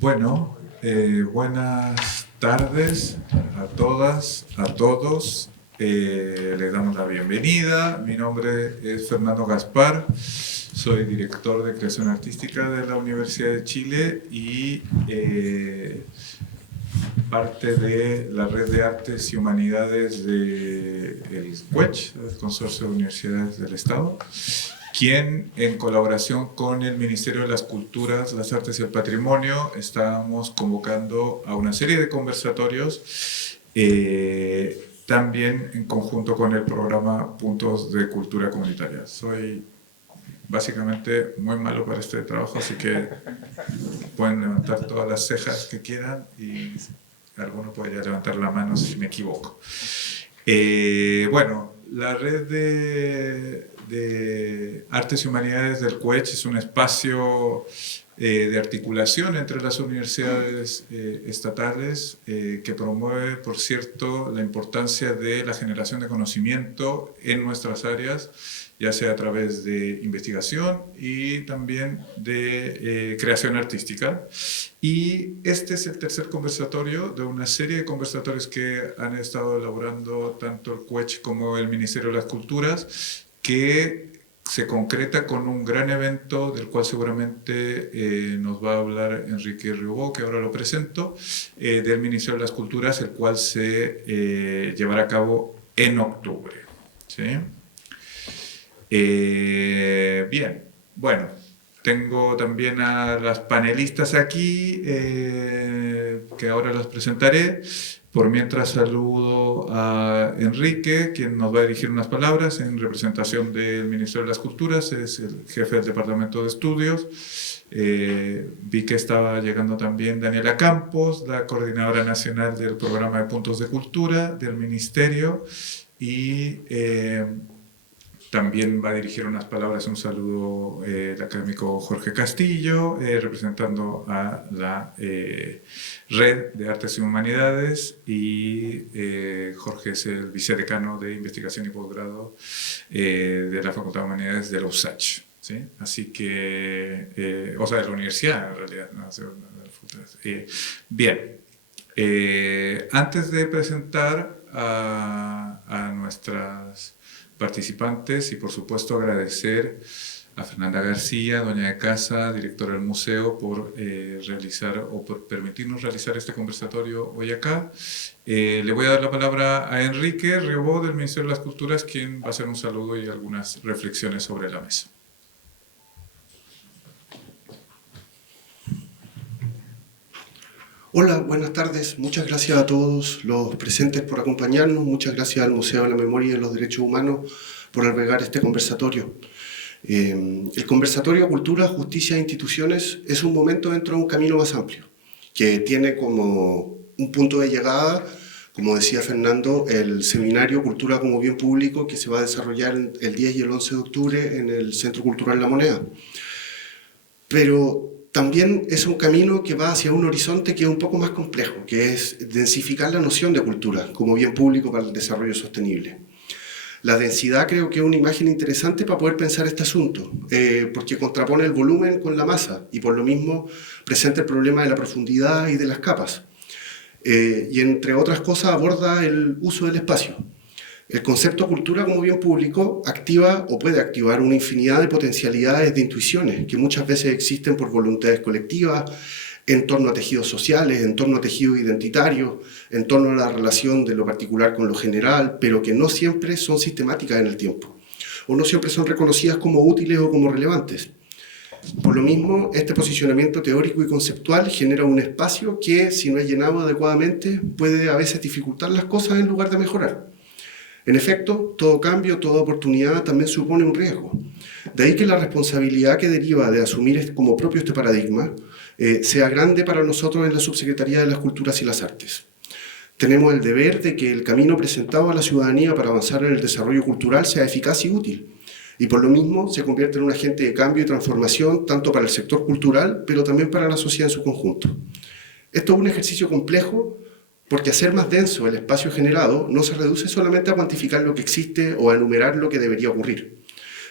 Bueno, buenas tardes a todas, a todos. Les damos la bienvenida. Mi nombre es Fernando Gaspar. Soy director de creación artística de la Universidad de Chile y parte de la Red de Artes y Humanidades del CUECH, el Consorcio de Universidades del Estado, quien en colaboración con el Ministerio de las Culturas, las Artes y el Patrimonio estamos convocando a una serie de conversatorios, también en conjunto con el programa Puntos de Cultura Comunitaria. Soy básicamente muy malo para este trabajo, así que pueden levantar todas las cejas que quieran y alguno podría levantar la mano si me equivoco. Bueno, la red de Artes y Humanidades del CUECH es un espacio de articulación entre las universidades estatales que promueve, por cierto, la importancia de la generación de conocimiento en nuestras áreas, ya sea a través de investigación y también de creación artística. Y este es el tercer conversatorio de una serie de conversatorios que han estado elaborando tanto el CUECH como el Ministerio de las Culturas, que se concreta con un gran evento del cual seguramente nos va a hablar Enrique Riobó, que ahora lo presento, del Ministerio de las Culturas, el cual se llevará a cabo en octubre. ¿Sí? Bien, bueno, tengo también a las panelistas aquí, que ahora las presentaré. Por mientras saludo a Enrique, quien nos va a dirigir unas palabras en representación del Ministerio de las Culturas, es el jefe del Departamento de Estudios. Vi que estaba llegando también Daniela Campos, la coordinadora nacional del programa de Puntos de Cultura del Ministerio, y también va a dirigir unas palabras, un saludo el académico Jorge Castillo, representando a la Red de Artes y Humanidades, y Jorge es el vicedecano de Investigación y Posgrado de la Facultad de Humanidades de la USACH. ¿Sí? Así que, o sea, de la universidad en realidad. ¿No? Bien, antes de presentar a nuestras participantes y por supuesto agradecer a Fernanda García, dueña de casa, directora del museo, por realizar o por permitirnos realizar este conversatorio hoy acá. Le voy a dar la palabra a Enrique Riobó del Ministerio de las Culturas, quien va a hacer un saludo y algunas reflexiones sobre la mesa. Hola, buenas tardes. Muchas gracias a todos los presentes por acompañarnos. Muchas gracias al Museo de la Memoria y de los Derechos Humanos por albergar este conversatorio. El conversatorio Cultura, Justicia e Instituciones es un momento dentro de un camino más amplio, que tiene como un punto de llegada, como decía Fernando, el seminario Cultura como Bien Público, que se va a desarrollar el 10 y el 11 de octubre en el Centro Cultural La Moneda. Pero también es un camino que va hacia un horizonte que es un poco más complejo, que es densificar la noción de cultura como bien público para el desarrollo sostenible. La densidad creo que es una imagen interesante para poder pensar este asunto, porque contrapone el volumen con la masa y por lo mismo presenta el problema de la profundidad y de las capas. Y entre otras cosas aborda el uso del espacio. El concepto cultura como bien público activa o puede activar una infinidad de potencialidades de intuiciones que muchas veces existen por voluntades colectivas, en torno a tejidos sociales, en torno a tejidos identitarios, en torno a la relación de lo particular con lo general, pero que no siempre son sistemáticas en el tiempo, o no siempre son reconocidas como útiles o como relevantes. Por lo mismo, este posicionamiento teórico y conceptual genera un espacio que, si no es llenado adecuadamente, puede a veces dificultar las cosas en lugar de mejorar. En efecto, todo cambio, toda oportunidad también supone un riesgo. De ahí que la responsabilidad que deriva de asumir como propio este paradigma sea grande para nosotros en la Subsecretaría de las Culturas y las Artes. Tenemos el deber de que el camino presentado a la ciudadanía para avanzar en el desarrollo cultural sea eficaz y útil, y por lo mismo se convierte en un agente de cambio y transformación tanto para el sector cultural, pero también para la sociedad en su conjunto. Esto es un ejercicio complejo, porque hacer más denso el espacio generado no se reduce solamente a cuantificar lo que existe o a enumerar lo que debería ocurrir,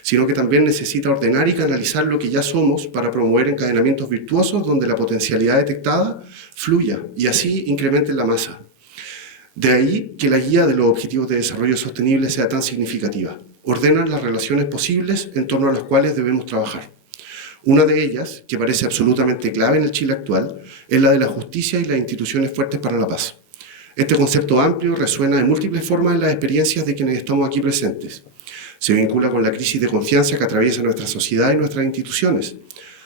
sino que también necesita ordenar y canalizar lo que ya somos para promover encadenamientos virtuosos donde la potencialidad detectada fluya y así incremente la masa. De ahí que la guía de los Objetivos de Desarrollo Sostenible sea tan significativa. Ordenan las relaciones posibles en torno a las cuales debemos trabajar. Una de ellas, que parece absolutamente clave en el Chile actual, es la de la justicia y las instituciones fuertes para la paz. Este concepto amplio resuena de múltiples formas en las experiencias de quienes estamos aquí presentes. Se vincula con la crisis de confianza que atraviesa nuestra sociedad y nuestras instituciones.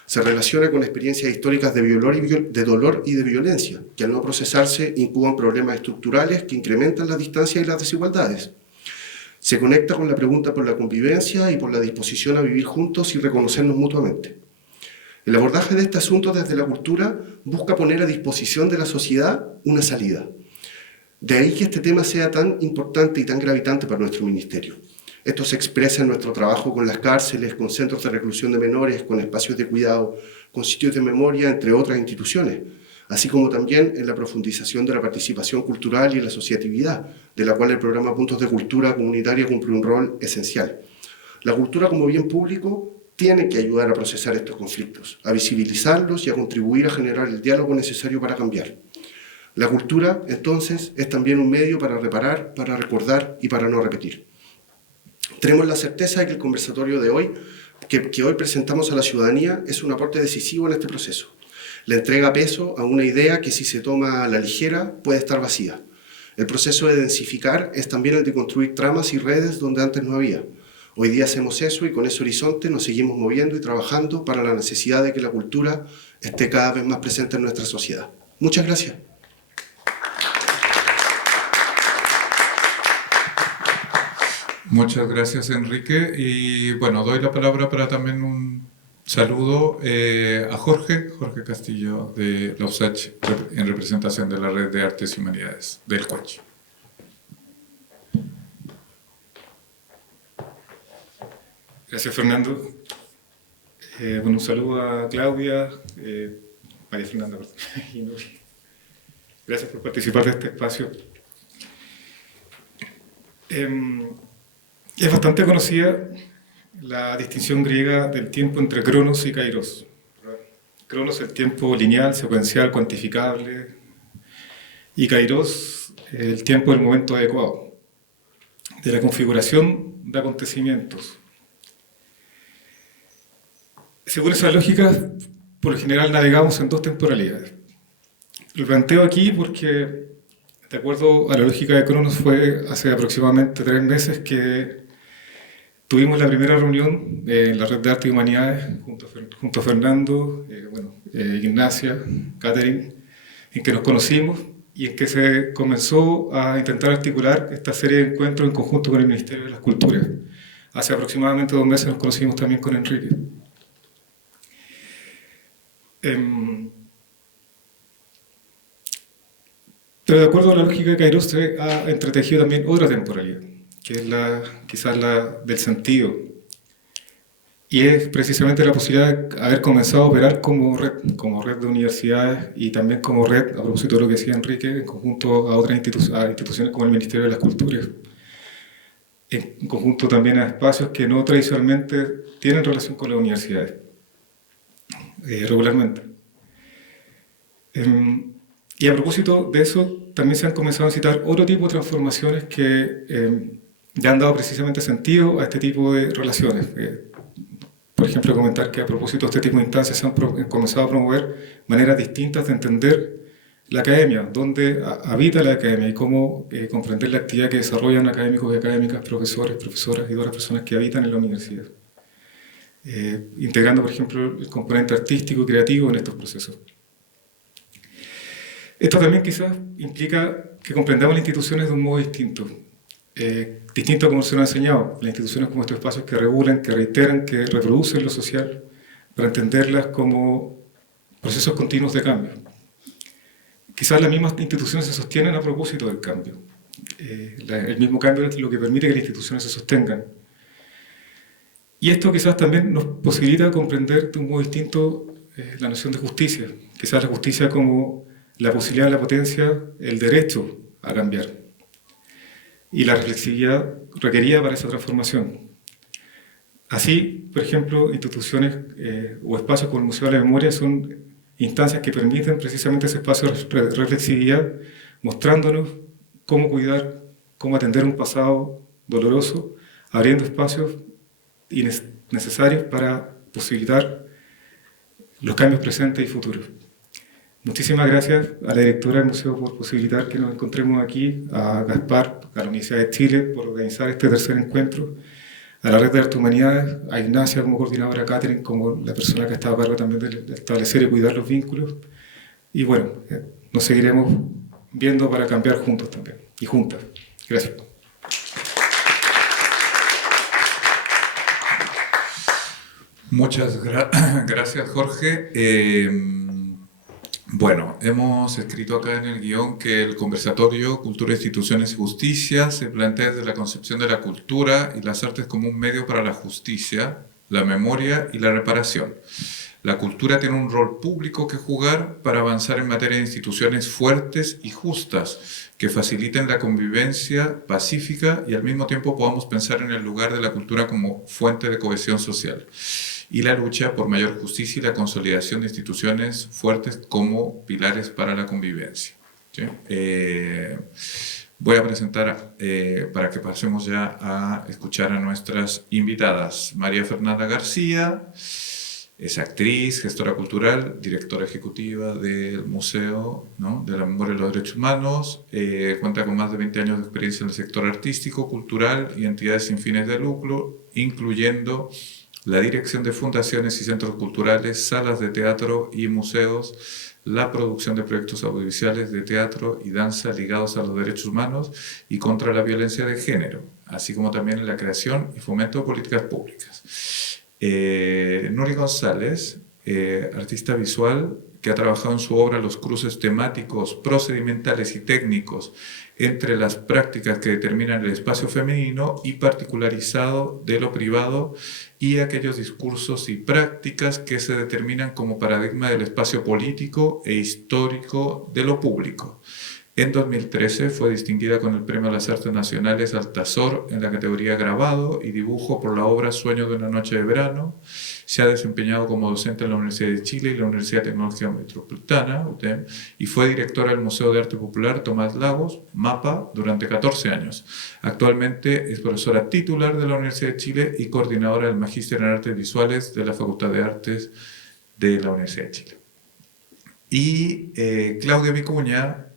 Se relaciona con experiencias históricas de dolor y de violencia, que al no procesarse incuban problemas estructurales que incrementan la distancia y las desigualdades. Se conecta con la pregunta por la convivencia y por la disposición a vivir juntos y reconocernos mutuamente. El abordaje de este asunto desde la cultura busca poner a disposición de la sociedad una salida. De ahí que este tema sea tan importante y tan gravitante para nuestro ministerio. Esto se expresa en nuestro trabajo con las cárceles, con centros de reclusión de menores, con espacios de cuidado, con sitios de memoria, entre otras instituciones, así como también en la profundización de la participación cultural y la asociatividad, de la cual el programa Puntos de Cultura Comunitaria cumple un rol esencial. La cultura como bien público tiene que ayudar a procesar estos conflictos, a visibilizarlos y a contribuir a generar el diálogo necesario para cambiar. La cultura, entonces, es también un medio para reparar, para recordar y para no repetir. Tenemos la certeza de que el conversatorio de hoy, que hoy presentamos a la ciudadanía, es un aporte decisivo en este proceso. Le entrega peso a una idea que si se toma a la ligera puede estar vacía. El proceso de densificar es también el de construir tramas y redes donde antes no había. Hoy día hacemos eso y con ese horizonte nos seguimos moviendo y trabajando para la necesidad de que la cultura esté cada vez más presente en nuestra sociedad. Muchas gracias. Muchas gracias, Enrique. Y bueno, doy la palabra para también un saludo a Jorge Castillo de la USACH en representación de la Red de Artes y Humanidades del Coach. Gracias, Fernando. Bueno, un saludo a Claudia, María Fernanda, y Nuri. Gracias por participar de este espacio. Es bastante conocida la distinción griega del tiempo entre Cronos y Kairos. Cronos es el tiempo lineal, secuencial, cuantificable, y Kairos el tiempo del momento adecuado, de la configuración de acontecimientos. Según esa lógica, por lo general navegamos en dos temporalidades. Lo planteo aquí porque, de acuerdo a la lógica de Cronos, fue hace aproximadamente 3 meses que tuvimos la primera reunión en la Red de Arte y Humanidades junto a Fernando, Ignacia, Catherine, en que nos conocimos y en que se comenzó a intentar articular esta serie de encuentros en conjunto con el Ministerio de las Culturas. Hace aproximadamente 2 meses nos conocimos también con Enrique. Pero de acuerdo a la lógica de Kairos se ha entretejido también otra temporalidad, que es quizás la del sentido. Y es precisamente la posibilidad de haber comenzado a operar como red de universidades y también como red, a propósito de lo que decía Enrique, en conjunto a otras instituciones como el Ministerio de las Culturas, en conjunto también a espacios que no tradicionalmente tienen relación con las universidades, regularmente. Y a propósito de eso, también se han comenzado a citar otro tipo de transformaciones que ya han dado precisamente sentido a este tipo de relaciones. Por ejemplo, comentar que a propósito de este tipo de instancias se han comenzado a promover maneras distintas de entender la academia, dónde habita la academia y cómo comprender la actividad que desarrollan académicos y académicas, profesores, profesoras y todas las personas que habitan en la universidad. Integrando, por ejemplo, el componente artístico y creativo en estos procesos. Esto también quizás implica que comprendamos las instituciones de un modo distinto. Distinto a como se nos ha enseñado, las instituciones como estos espacios que regulan, que reiteran, que reproducen lo social, para entenderlas como procesos continuos de cambio. Quizás las mismas instituciones se sostienen a propósito del cambio. El mismo cambio es lo que permite que las instituciones se sostengan. Y esto quizás también nos posibilita comprender de un modo distinto la noción de justicia. Quizás la justicia como la posibilidad, la potencia, el derecho a cambiar. Y la reflexividad requerida para esa transformación. Así, por ejemplo, instituciones o espacios como el Museo de la Memoria son instancias que permiten precisamente ese espacio de reflexividad, mostrándonos cómo cuidar, cómo atender un pasado doloroso, abriendo espacios necesarios para posibilitar los cambios presentes y futuros. Muchísimas gracias a la directora del museo por posibilitar que nos encontremos aquí, a Gaspar, a la Universidad de Chile por organizar este tercer encuentro, a la Red de Arte Humanidades, a Ignacia como coordinadora, a Catherine como la persona que está a cargo también de establecer y cuidar los vínculos. Y bueno, nos seguiremos viendo para cambiar juntos también, y juntas. Gracias. Muchas gracias, Jorge. Bueno, hemos escrito acá en el guión que el conversatorio Cultura, Instituciones y Justicia se plantea desde la concepción de la cultura y las artes como un medio para la justicia, la memoria y la reparación. La cultura tiene un rol público que jugar para avanzar en materia de instituciones fuertes y justas que faciliten la convivencia pacífica y al mismo tiempo podamos pensar en el lugar de la cultura como fuente de cohesión social y la lucha por mayor justicia y la consolidación de instituciones fuertes como pilares para la convivencia. ¿Sí? Voy a presentar, para que pasemos ya a escuchar a nuestras invitadas. María Fernanda García es actriz, gestora cultural, directora ejecutiva del Museo, ¿no?, de la Memoria y los Derechos Humanos, cuenta con más de 20 años de experiencia en el sector artístico, cultural y entidades sin fines de lucro, incluyendo la dirección de fundaciones y centros culturales, salas de teatro y museos, la producción de proyectos audiovisuales de teatro y danza ligados a los derechos humanos y contra la violencia de género, así como también en la creación y fomento de políticas públicas. Nuri González, artista visual que ha trabajado en su obra los cruces temáticos, procedimentales y técnicos entre las prácticas que determinan el espacio femenino y particularizado de lo privado y aquellos discursos y prácticas que se determinan como paradigma del espacio político e histórico de lo público. En 2013 fue distinguida con el Premio a las Artes Nacionales Altazor en la categoría Grabado y Dibujo por la obra Sueño de una noche de verano. Se ha desempeñado como docente en la Universidad de Chile y la Universidad Tecnológica Metropolitana, UTEM, y fue directora del Museo de Arte Popular Tomás Lagos, MAPA, durante 14 años. Actualmente es profesora titular de la Universidad de Chile y coordinadora del Magíster en Artes Visuales de la Facultad de Artes de la Universidad de Chile. Y Claudia Vicuña,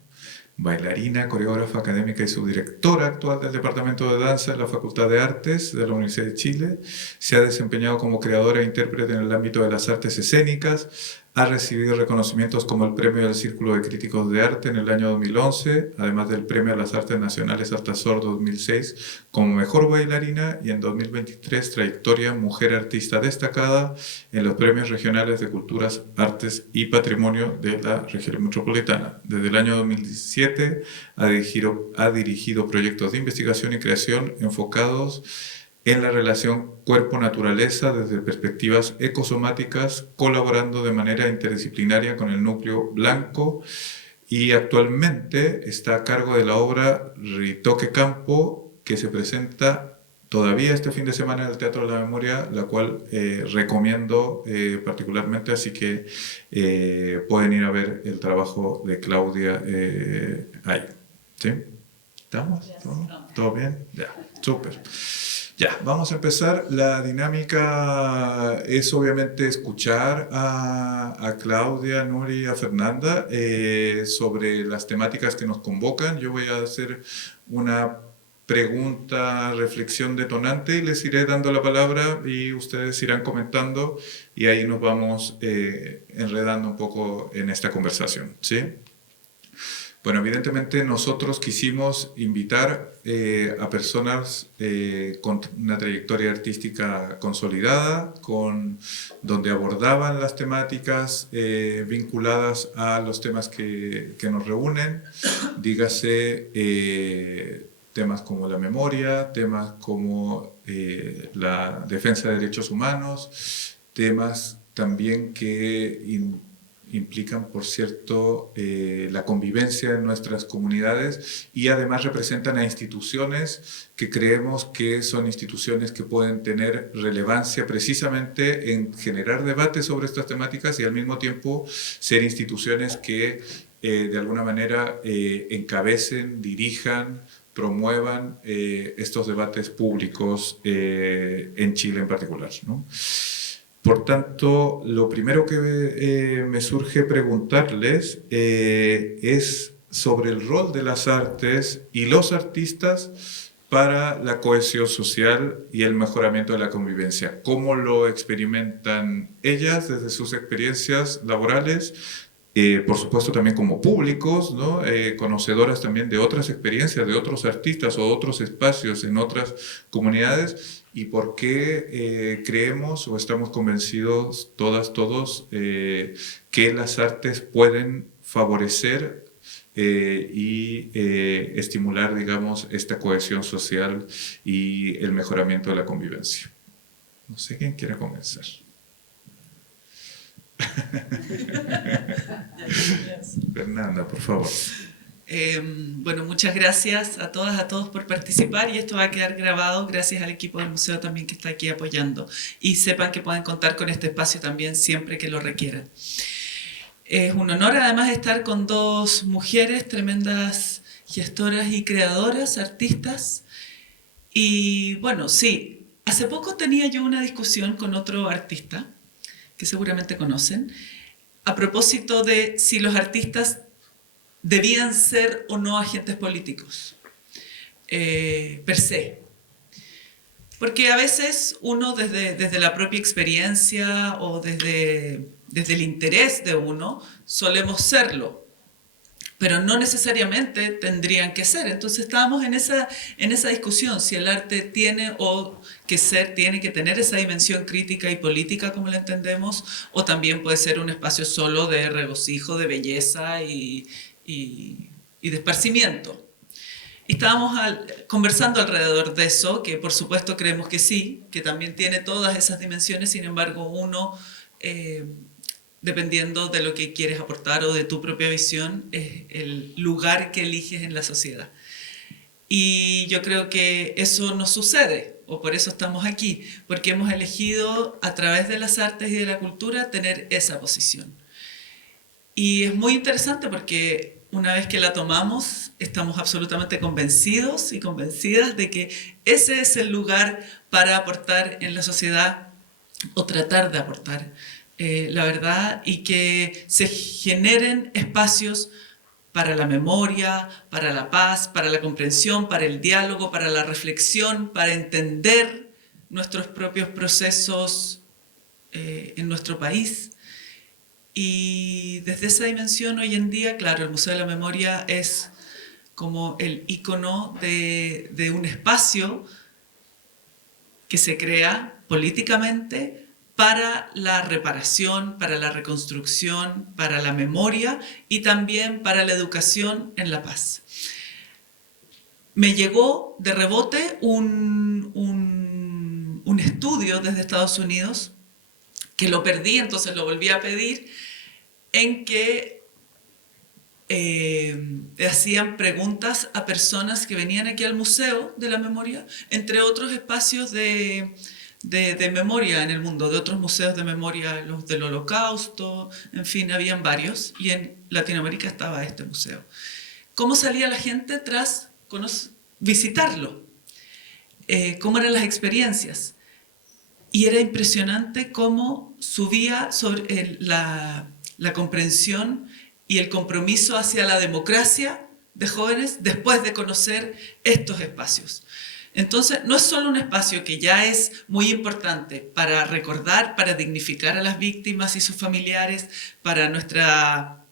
bailarina, coreógrafa académica y subdirectora actual del Departamento de Danza de la Facultad de Artes de la Universidad de Chile. Se ha desempeñado como creadora e intérprete en el ámbito de las artes escénicas. Ha recibido reconocimientos como el Premio del Círculo de Críticos de Arte en el año 2011, además del Premio a las Artes Nacionales Altazor 2006 como Mejor Bailarina y en 2023 Trayectoria Mujer Artista Destacada en los Premios Regionales de Culturas, Artes y Patrimonio de la Región Metropolitana. Desde el año 2017 ha dirigido proyectos de investigación y creación enfocados en la relación cuerpo-naturaleza desde perspectivas ecosomáticas, colaborando de manera interdisciplinaria con el Núcleo Blanco y actualmente está a cargo de la obra Ritoque Campo, que se presenta todavía este fin de semana en el Teatro de la Memoria, la cual recomiendo particularmente, así que pueden ir a ver el trabajo de Claudia ahí. ¿Sí? ¿Estamos? ¿Todo bien? Ya, súper. Ya, vamos a empezar. La dinámica es obviamente escuchar a Claudia, a Nuri, a Fernanda sobre las temáticas que nos convocan. Yo voy a hacer una pregunta, reflexión detonante y les iré dando la palabra y ustedes irán comentando y ahí nos vamos enredando un poco en esta conversación, ¿sí? Bueno, evidentemente nosotros quisimos invitar a personas con una trayectoria artística consolidada, donde abordaban las temáticas vinculadas a los temas que nos reúnen, dígase temas como la memoria, temas como la defensa de derechos humanos, temas también que implican, por cierto, la convivencia en nuestras comunidades y además representan a instituciones que creemos que son instituciones que pueden tener relevancia precisamente en generar debates sobre estas temáticas y al mismo tiempo ser instituciones que de alguna manera encabecen, dirijan, promuevan estos debates públicos en Chile en particular, ¿no? Por tanto, lo primero que me surge preguntarles es sobre el rol de las artes y los artistas para la cohesión social y el mejoramiento de la convivencia. ¿Cómo lo experimentan ellas desde sus experiencias laborales? Por supuesto también como públicos, ¿no? Conocedoras también de otras experiencias, de otros artistas o otros espacios en otras comunidades, y por qué creemos o estamos convencidos todos, que las artes pueden favorecer y estimular, digamos, esta cohesión social y el mejoramiento de la convivencia. No sé quién quiera comenzar. Fernanda, por favor. Bueno, muchas gracias a todas, a todos por participar, y esto va a quedar grabado gracias al equipo del museo también que está aquí apoyando, y sepan que pueden contar con este espacio también siempre que lo requieran. Es un honor además estar con dos mujeres tremendas gestoras y creadoras, artistas, y bueno, sí, hace poco tenía yo una discusión con otro artista que seguramente conocen, a propósito de si los artistas debían ser o no agentes políticos, per se. Porque a veces uno desde la propia experiencia o desde el interés de uno solemos serlo, pero no necesariamente tendrían que ser. Entonces estábamos en esa discusión, si el arte tiene que tener esa dimensión crítica y política como la entendemos, o también puede ser un espacio solo de regocijo, de belleza y de esparcimiento. Y estábamos conversando alrededor de eso, que por supuesto creemos que sí, que también tiene todas esas dimensiones, sin embargo uno, dependiendo de lo que quieres aportar o de tu propia visión, es el lugar que eliges en la sociedad. Y yo creo que eso nos sucede, o por eso estamos aquí, porque hemos elegido a través de las artes y de la cultura tener esa posición. Y es muy interesante porque una vez que la tomamos, estamos absolutamente convencidos y convencidas de que ese es el lugar para aportar en la sociedad, o tratar de aportar, la verdad, y que se generen espacios para la memoria, para la paz, para la comprensión, para el diálogo, para la reflexión, para entender nuestros propios procesos en nuestro país. Y desde esa dimensión hoy en día, claro, el Museo de la Memoria es como el ícono de un espacio que se crea políticamente para la reparación, para la reconstrucción, para la memoria y también para la educación en la paz. Me llegó de rebote un estudio desde Estados Unidos, que lo perdí, entonces lo volví a pedir, en que hacían preguntas a personas que venían aquí al Museo de la Memoria, entre otros espacios de memoria en el mundo, de otros museos de memoria, los del Holocausto, en fin, habían varios, y en Latinoamérica estaba este museo. ¿Cómo salía la gente tras visitarlo? ¿Cómo eran las experiencias? Y era impresionante cómo subía sobre la comprensión y el compromiso hacia la democracia de jóvenes después de conocer estos espacios. Entonces, no es solo un espacio que ya es muy importante para recordar, para dignificar a las víctimas y sus familiares, para nuestra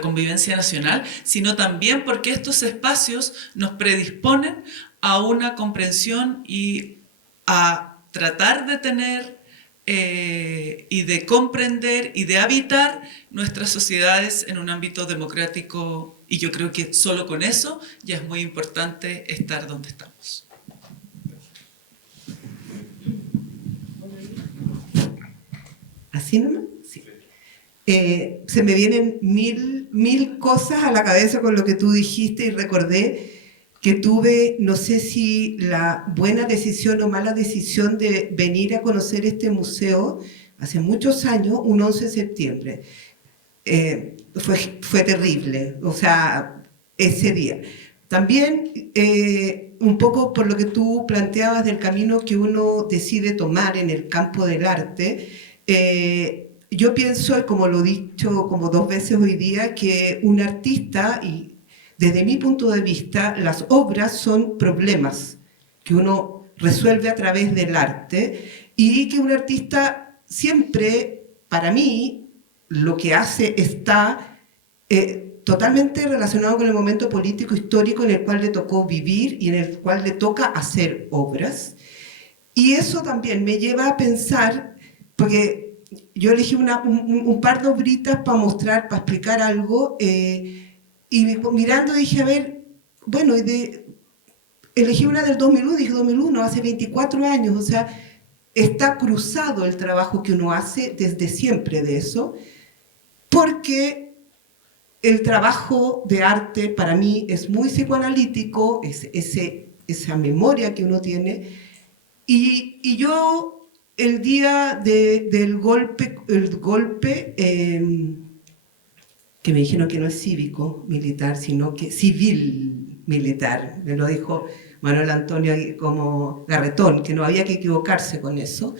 convivencia nacional, sino también porque estos espacios nos predisponen a una comprensión y a tratar de tener y de comprender y de habitar nuestras sociedades en un ámbito democrático, y yo creo que solo con eso ya es muy importante estar donde estamos. ¿Así nomás? Sí. se me vienen mil cosas a la cabeza con lo que tú dijiste y recordé que tuve, no sé si la buena decisión o mala decisión de venir a conocer este museo hace muchos años, un 11 de septiembre. Fue terrible, o sea, ese día. También un poco por lo que tú planteabas del camino que uno decide tomar en el campo del arte, yo pienso, y como lo he dicho como 2 veces hoy día, que un artista, y desde mi punto de vista, las obras son problemas que uno resuelve a través del arte, y que un artista siempre, para mí, lo que hace está totalmente relacionado con el momento político histórico en el cual le tocó vivir y en el cual le toca hacer obras. Y eso también me lleva a pensar, porque yo elegí un par de obritas para mostrar, para explicar algo, y mirando dije, a ver, bueno, elegí una del 2001, dije 2001, hace 24 años, o sea, está cruzado el trabajo que uno hace desde siempre de eso, porque el trabajo de arte para mí es muy psicoanalítico, esa memoria que uno tiene, y yo el día del golpe, que me dijeron que no es cívico militar, sino que civil militar, me lo dijo Manuel Antonio como Garretón, que no había que equivocarse con eso.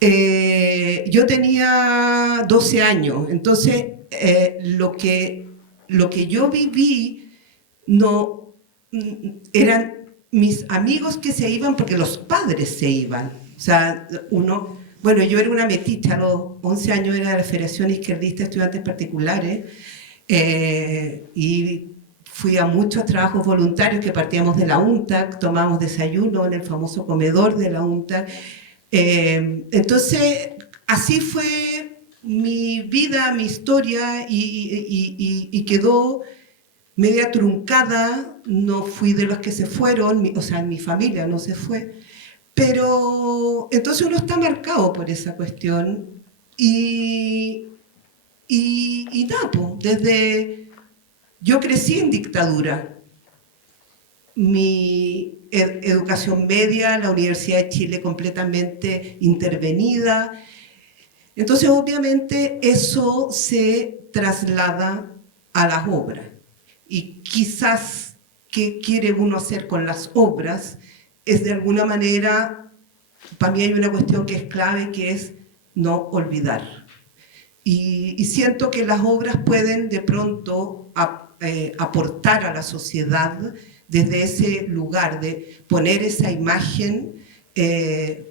Yo tenía 12 años, entonces lo que yo viví no eran mis amigos que se iban porque los padres se iban. O sea, bueno, yo era una meticha, a los 11 años era de la Federación Izquierdista de Estudiantes Particulares, y fui a muchos trabajos voluntarios que partíamos de la UNTAC, tomábamos desayuno en el famoso comedor de la UNTAC. Entonces, así fue mi vida, mi historia, y quedó media truncada. No fui de los que se fueron, o sea, mi familia no se fue, pero entonces uno está marcado por esa cuestión, y nada, pues, yo crecí en dictadura. Mi educación media, la Universidad de Chile completamente intervenida. Entonces, obviamente, eso se traslada a las obras. Y quizás, ¿qué quiere uno hacer con las obras? Es de alguna manera, para mí hay una cuestión que es clave, que es no olvidar. Y siento que las obras pueden de pronto aportar a la sociedad desde ese lugar de poner esa imagen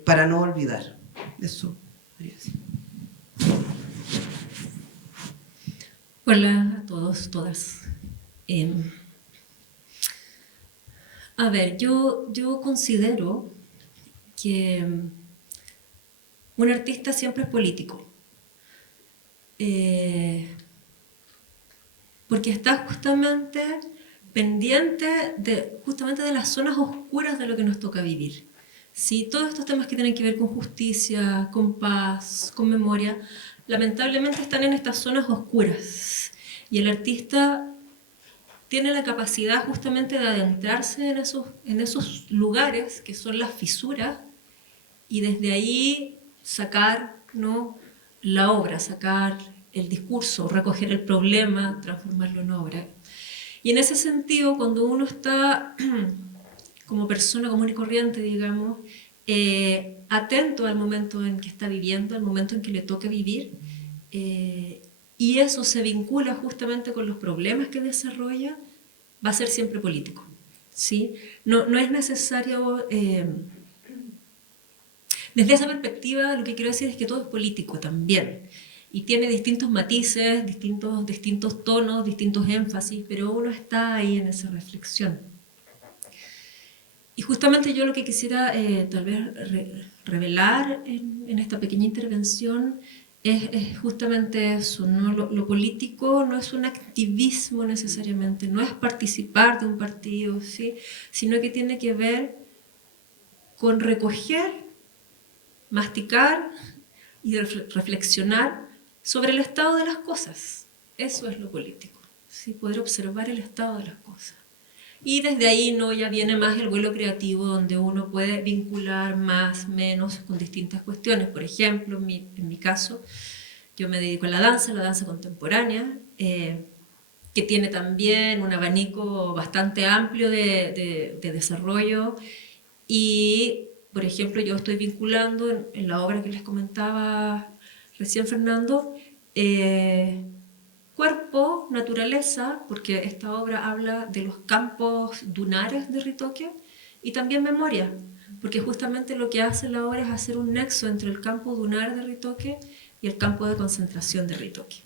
para no olvidar. Eso quería decir. Hola a todos, todas. A ver, yo considero que un artista siempre es político. Porque está justamente pendiente justamente de las zonas oscuras de lo que nos toca vivir. ¿Sí? Todos estos temas que tienen que ver con justicia, con paz, con memoria, lamentablemente están en estas zonas oscuras. Y el artista tiene la capacidad justamente de adentrarse en esos lugares que son las fisuras, y desde ahí sacar, ¿no?, la obra, sacar el discurso, recoger el problema, transformarlo en obra. Y en ese sentido, cuando uno está como persona común y corriente, digamos, atento al momento en que está viviendo, al momento en que le toca vivir, y eso se vincula justamente con los problemas que desarrolla, va a ser siempre político, ¿sí? No es necesario... Desde esa perspectiva, lo que quiero decir es que todo es político también, y tiene distintos matices, distintos tonos, distintos énfasis, pero uno está ahí en esa reflexión. Y justamente yo lo que quisiera tal vez revelar en esta pequeña intervención es justamente eso, ¿no? Lo político no es un activismo necesariamente, no es participar de un partido, ¿sí?, sino que tiene que ver con recoger, masticar y reflexionar sobre el estado de las cosas. Eso es lo político, ¿sí? Poder observar el estado de las cosas. Y desde ahí no ya viene más el vuelo creativo, donde uno puede vincular más, menos con distintas cuestiones. Por ejemplo, en mi caso, yo me dedico a la danza contemporánea, que tiene también un abanico bastante amplio de desarrollo. Y, por ejemplo, yo estoy vinculando en la obra que les comentaba recién Fernando, cuerpo, naturaleza, porque esta obra habla de los campos dunares de Ritoque, y también memoria, porque justamente lo que hace la obra es hacer un nexo entre el campo dunar de Ritoque y el campo de concentración de Ritoque.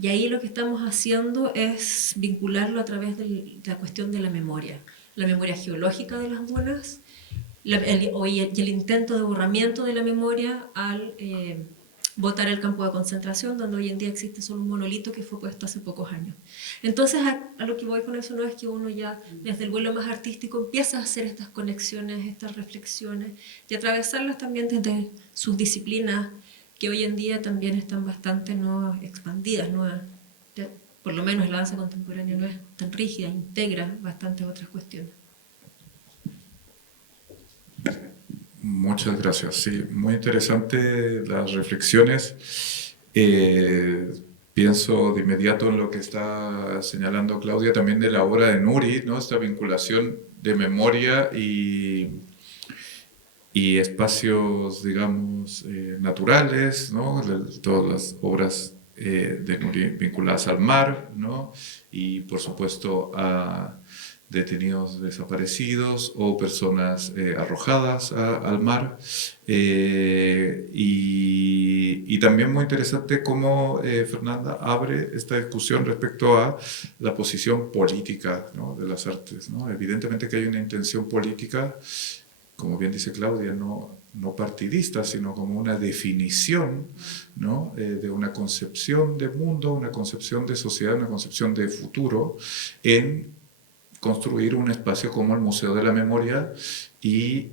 Y ahí lo que estamos haciendo es vincularlo a través de la cuestión de la memoria geológica de las dunas, y el intento de borramiento de la memoria al botar el campo de concentración, donde hoy en día existe solo un monolito que fue puesto hace pocos años. Entonces, a lo que voy con eso no es que uno ya, desde el vuelo más artístico, empieza a hacer estas conexiones, estas reflexiones, y atravesarlas también desde sus disciplinas, que hoy en día también están bastante no expandidas, no, por lo menos la danza contemporánea no es tan rígida, integra bastantes otras cuestiones. Muchas gracias. Sí, muy interesante las reflexiones. Pienso de inmediato en lo que está señalando Claudia también de la obra de Nuri, ¿no? Esta vinculación de memoria y espacios, digamos, naturales, ¿no? Todas las obras de Nuri vinculadas al mar, ¿no? Y por supuesto a detenidos desaparecidos o personas arrojadas al mar. Y también muy interesante cómo Fernanda abre esta discusión respecto a la posición política, ¿no? De las artes, ¿no? Evidentemente que hay una intención política, como bien dice Claudia, no partidista, sino como una definición, ¿no? De una concepción de mundo, una concepción de sociedad, una concepción de futuro en construir un espacio como el Museo de la Memoria y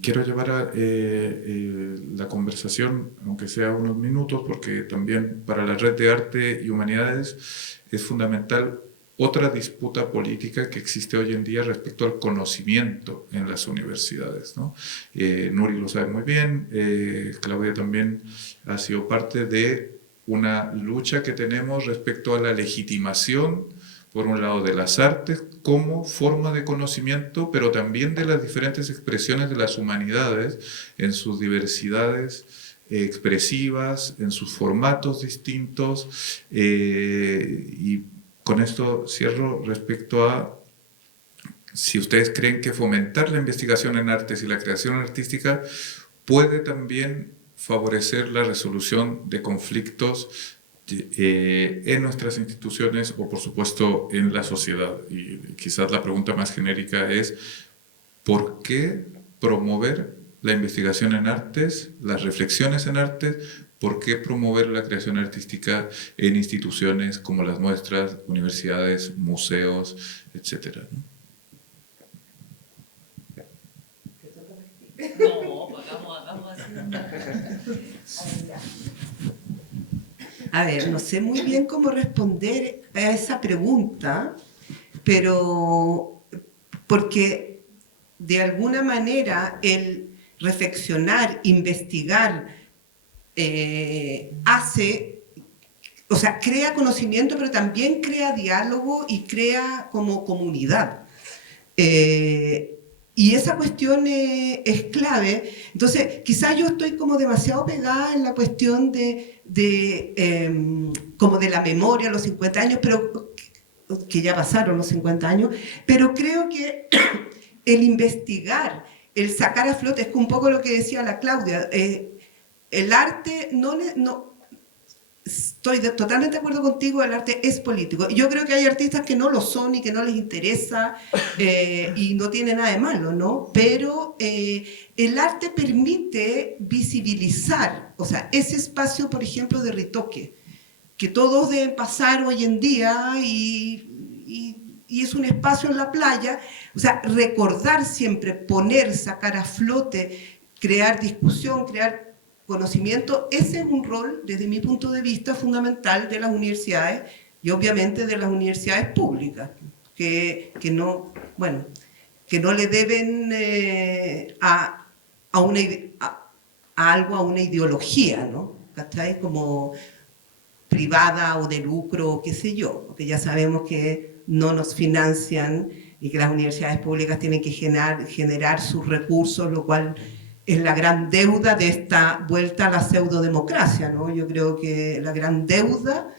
quiero llevar la conversación, aunque sea unos minutos, porque también para la Red de Arte y Humanidades es fundamental otra disputa política que existe hoy en día respecto al conocimiento en las universidades, ¿no? Nuri lo sabe muy bien, Claudia también ha sido parte de una lucha que tenemos respecto a la legitimación, por un lado, de las artes como forma de conocimiento, pero también de las diferentes expresiones de las humanidades en sus diversidades expresivas, en sus formatos distintos. Y con esto cierro respecto a si ustedes creen que fomentar la investigación en artes y la creación artística puede también favorecer la resolución de conflictos en nuestras instituciones o por supuesto en la sociedad. Y quizás la pregunta más genérica es ¿por qué promover la investigación en artes, las reflexiones en artes? ¿Por qué promover la creación artística en instituciones como las nuestras, universidades, museos, etcétera? No, hagamos así. A ver, no sé muy bien cómo responder a esa pregunta, pero porque de alguna manera el reflexionar, investigar, crea conocimiento, pero también crea diálogo y crea como comunidad. Y esa cuestión es clave. Entonces, quizás yo estoy como demasiado pegada en la cuestión como de la memoria, los 50 años, pero que ya pasaron los 50 años, pero creo que el investigar, el sacar a flote, es un poco lo que decía la Claudia, el arte estoy totalmente de acuerdo contigo, el arte es político. Yo creo que hay artistas que no lo son y que no les interesa y no tiene nada de malo, ¿no? Pero el arte permite visibilizar, o sea, ese espacio, por ejemplo, de Ritoque, que todos deben pasar hoy en día y es un espacio en la playa, o sea, recordar siempre, poner, sacar a flote, crear discusión, crear conocimiento, ese es un rol, desde mi punto de vista, fundamental de las universidades y obviamente de las universidades públicas, que no, bueno, que no le deben a algo, a una ideología, ¿no? ¿Cachai? Como privada o de lucro, qué sé yo, porque ya sabemos que no nos financian y que las universidades públicas tienen que generar sus recursos, lo cual es la gran deuda de esta vuelta a la pseudodemocracia, ¿no? Yo creo que la gran deuda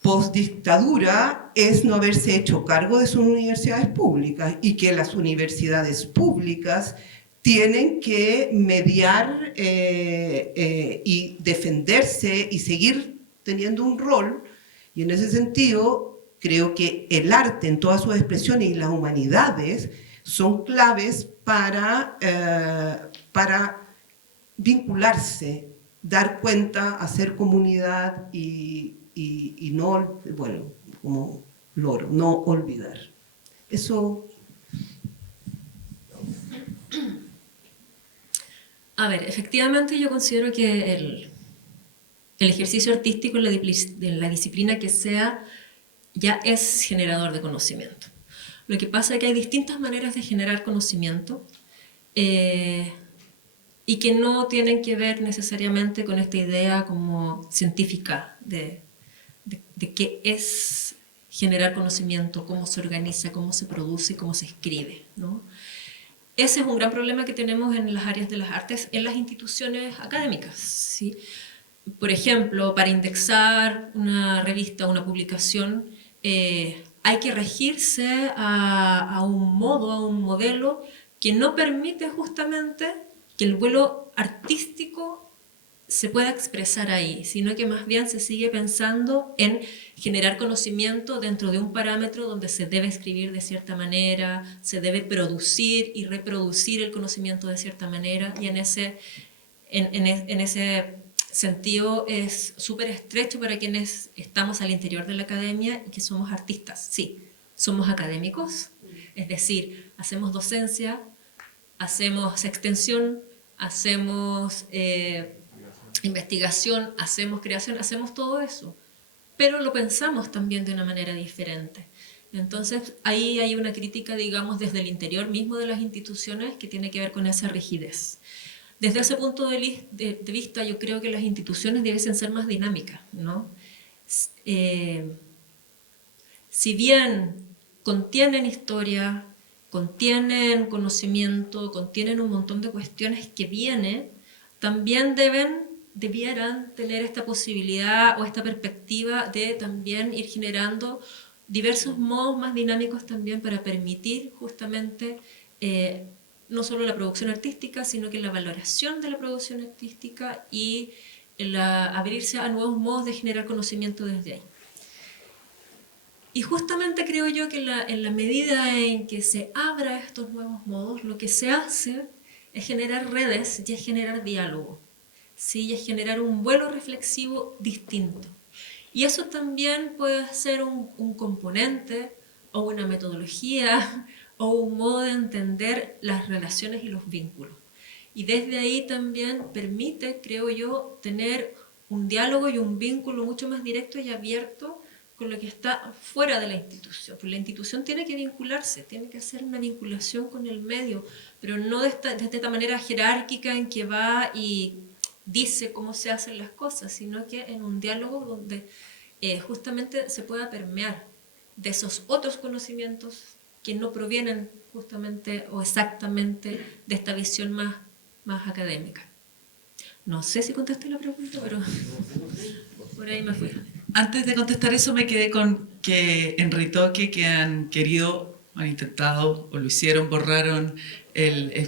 post-dictadura es no haberse hecho cargo de sus universidades públicas y que las universidades públicas tienen que mediar y defenderse y seguir teniendo un rol, y en ese sentido creo que el arte en todas sus expresiones y las humanidades son claves para vincularse, dar cuenta, hacer comunidad y no, bueno, como loro, no olvidar. Eso. A ver, efectivamente yo considero que el ejercicio artístico en la disciplina que sea ya es generador de conocimiento. Lo que pasa es que hay distintas maneras de generar conocimiento y que no tienen que ver necesariamente con esta idea como científica de qué es generar conocimiento, cómo se organiza, cómo se produce, cómo se escribe, ¿no? Ese es un gran problema que tenemos en las áreas de las artes, en las instituciones académicas, ¿sí? Por ejemplo, para indexar una revista, una publicación, hay que regirse a un modo, a un modelo que no permite justamente que el vuelo artístico se pueda expresar ahí, sino que más bien se sigue pensando en generar conocimiento dentro de un parámetro donde se debe escribir de cierta manera, se debe producir y reproducir el conocimiento de cierta manera, y en ese sentido es súper estrecho para quienes estamos al interior de la academia y que somos artistas. Sí, somos académicos, es decir, hacemos docencia, hacemos extensión, hacemos investigación, hacemos creación, hacemos todo eso, pero lo pensamos también de una manera diferente. Entonces ahí hay una crítica, digamos, desde el interior mismo de las instituciones que tiene que ver con esa rigidez. Desde ese punto de vista, yo creo que las instituciones debiesen ser más dinámicas, ¿no? Si bien contienen historia, contienen conocimiento, contienen un montón de cuestiones que vienen, también debieran tener esta posibilidad o esta perspectiva de también ir generando diversos modos más dinámicos también para permitir justamente no solo la producción artística, sino que la valoración de la producción artística y abrirse a nuevos modos de generar conocimiento desde ahí. Y justamente creo yo que en la medida en que se abra estos nuevos modos, lo que se hace es generar redes y es generar diálogo, ¿sí? Y es generar un vuelo reflexivo distinto. Y eso también puede ser un componente o una metodología o un modo de entender las relaciones y los vínculos. Y desde ahí también permite, creo yo, tener un diálogo y un vínculo mucho más directo y abierto con lo que está fuera de la institución. Porque la institución tiene que vincularse, tiene que hacer una vinculación con el medio, pero no de esta manera jerárquica en que va y dice cómo se hacen las cosas, sino que en un diálogo donde justamente se pueda permear de esos otros conocimientos que no provienen justamente o exactamente de esta visión más académica. No sé si contesté la pregunta, pero por ahí me fui. Antes de contestar eso me quedé con que en Ritoque que han intentado o lo hicieron, borraron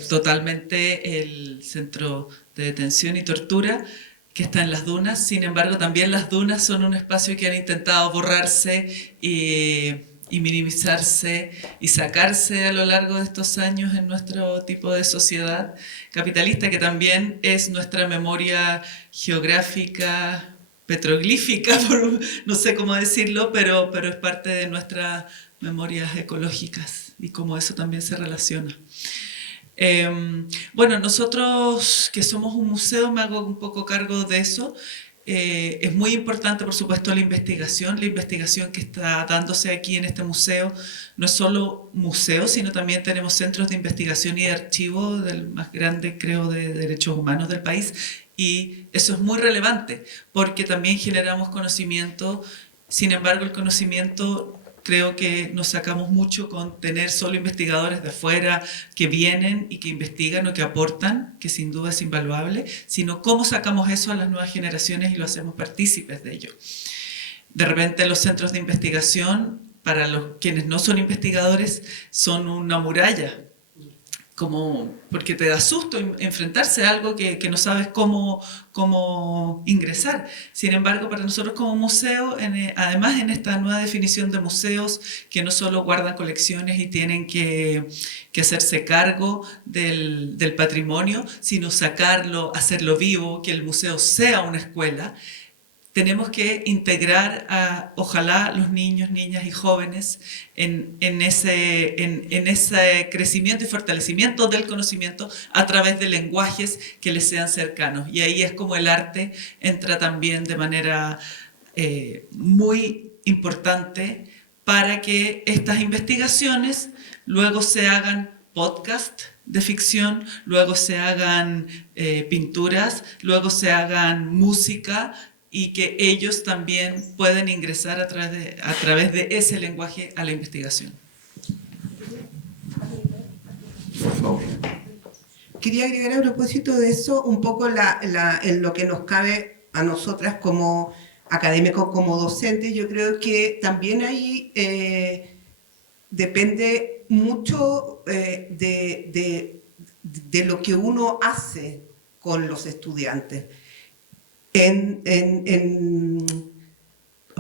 totalmente el centro de detención y tortura que está en las dunas. Sin embargo, también las dunas son un espacio que han intentado borrarse y minimizarse y sacarse a lo largo de estos años en nuestro tipo de sociedad capitalista, que también es nuestra memoria geográfica, petroglífica, no sé cómo decirlo, pero es parte de nuestras memorias ecológicas y cómo eso también se relaciona. Bueno, nosotros que somos un museo, me hago un poco cargo de eso. Es muy importante, por supuesto, la investigación que está dándose aquí en este museo. No es solo museo, sino también tenemos centros de investigación y de archivo, del más grande, creo, de derechos humanos del país. Y eso es muy relevante, porque también generamos conocimiento. Sin embargo, el conocimiento, creo que nos sacamos mucho con tener solo investigadores de afuera que vienen y que investigan o que aportan, que sin duda es invaluable, sino cómo sacamos eso a las nuevas generaciones y lo hacemos partícipes de ello. De repente los centros de investigación, para quienes no son investigadores, son una muralla, porque te da susto enfrentarse a algo que no sabes cómo ingresar. Sin embargo, para nosotros como museo, además en esta nueva definición de museos, que no solo guardan colecciones y tienen que hacerse cargo del patrimonio, sino sacarlo, hacerlo vivo, que el museo sea una escuela, tenemos que integrar ojalá, los niños, niñas y jóvenes en ese crecimiento y fortalecimiento del conocimiento a través de lenguajes que les sean cercanos. Y ahí es como el arte entra también de manera muy importante para que estas investigaciones luego se hagan podcast de ficción, luego se hagan pinturas, luego se hagan música, y que ellos también pueden ingresar a través de ese lenguaje a la investigación. Por favor. Quería agregar a propósito de eso un poco en lo que nos cabe a nosotras como académicos, como docentes. Yo creo que también ahí depende mucho de lo que uno hace con los estudiantes.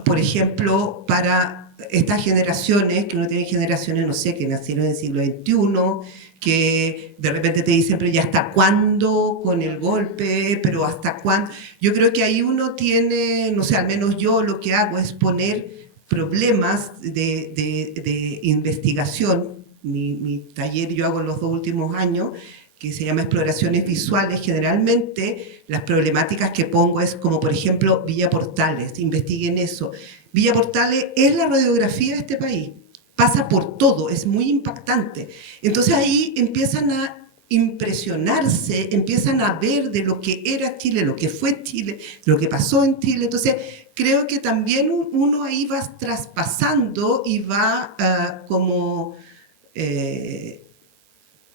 Por ejemplo, para estas generaciones, que uno tiene generaciones, no sé, que nacieron en el siglo XXI, que de repente te dicen, pero ¿ya hasta cuándo con el golpe? ¿Pero hasta cuándo? Yo creo que ahí uno tiene, no sé, al menos yo lo que hago es poner problemas de investigación. Mi taller yo hago en los 2 últimos años, que se llama Exploraciones Visuales. Generalmente las problemáticas que pongo es como, por ejemplo, Villa Portales, investiguen eso. Villa Portales es la radiografía de este país, pasa por todo, es muy impactante. Entonces ahí empiezan a impresionarse, empiezan a ver de lo que era Chile, lo que fue Chile, lo que pasó en Chile. Entonces creo que también uno ahí va traspasando y va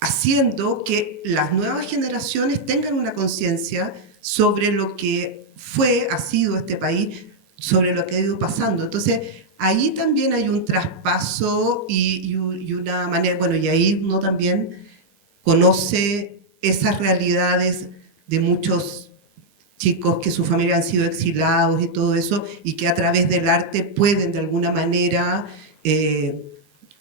haciendo que las nuevas generaciones tengan una conciencia sobre lo que ha sido este país, sobre lo que ha ido pasando. Entonces, ahí también hay un traspaso y una manera, bueno, y ahí uno también conoce esas realidades de muchos chicos que su familia han sido exilados y todo eso, y que a través del arte pueden de alguna manera...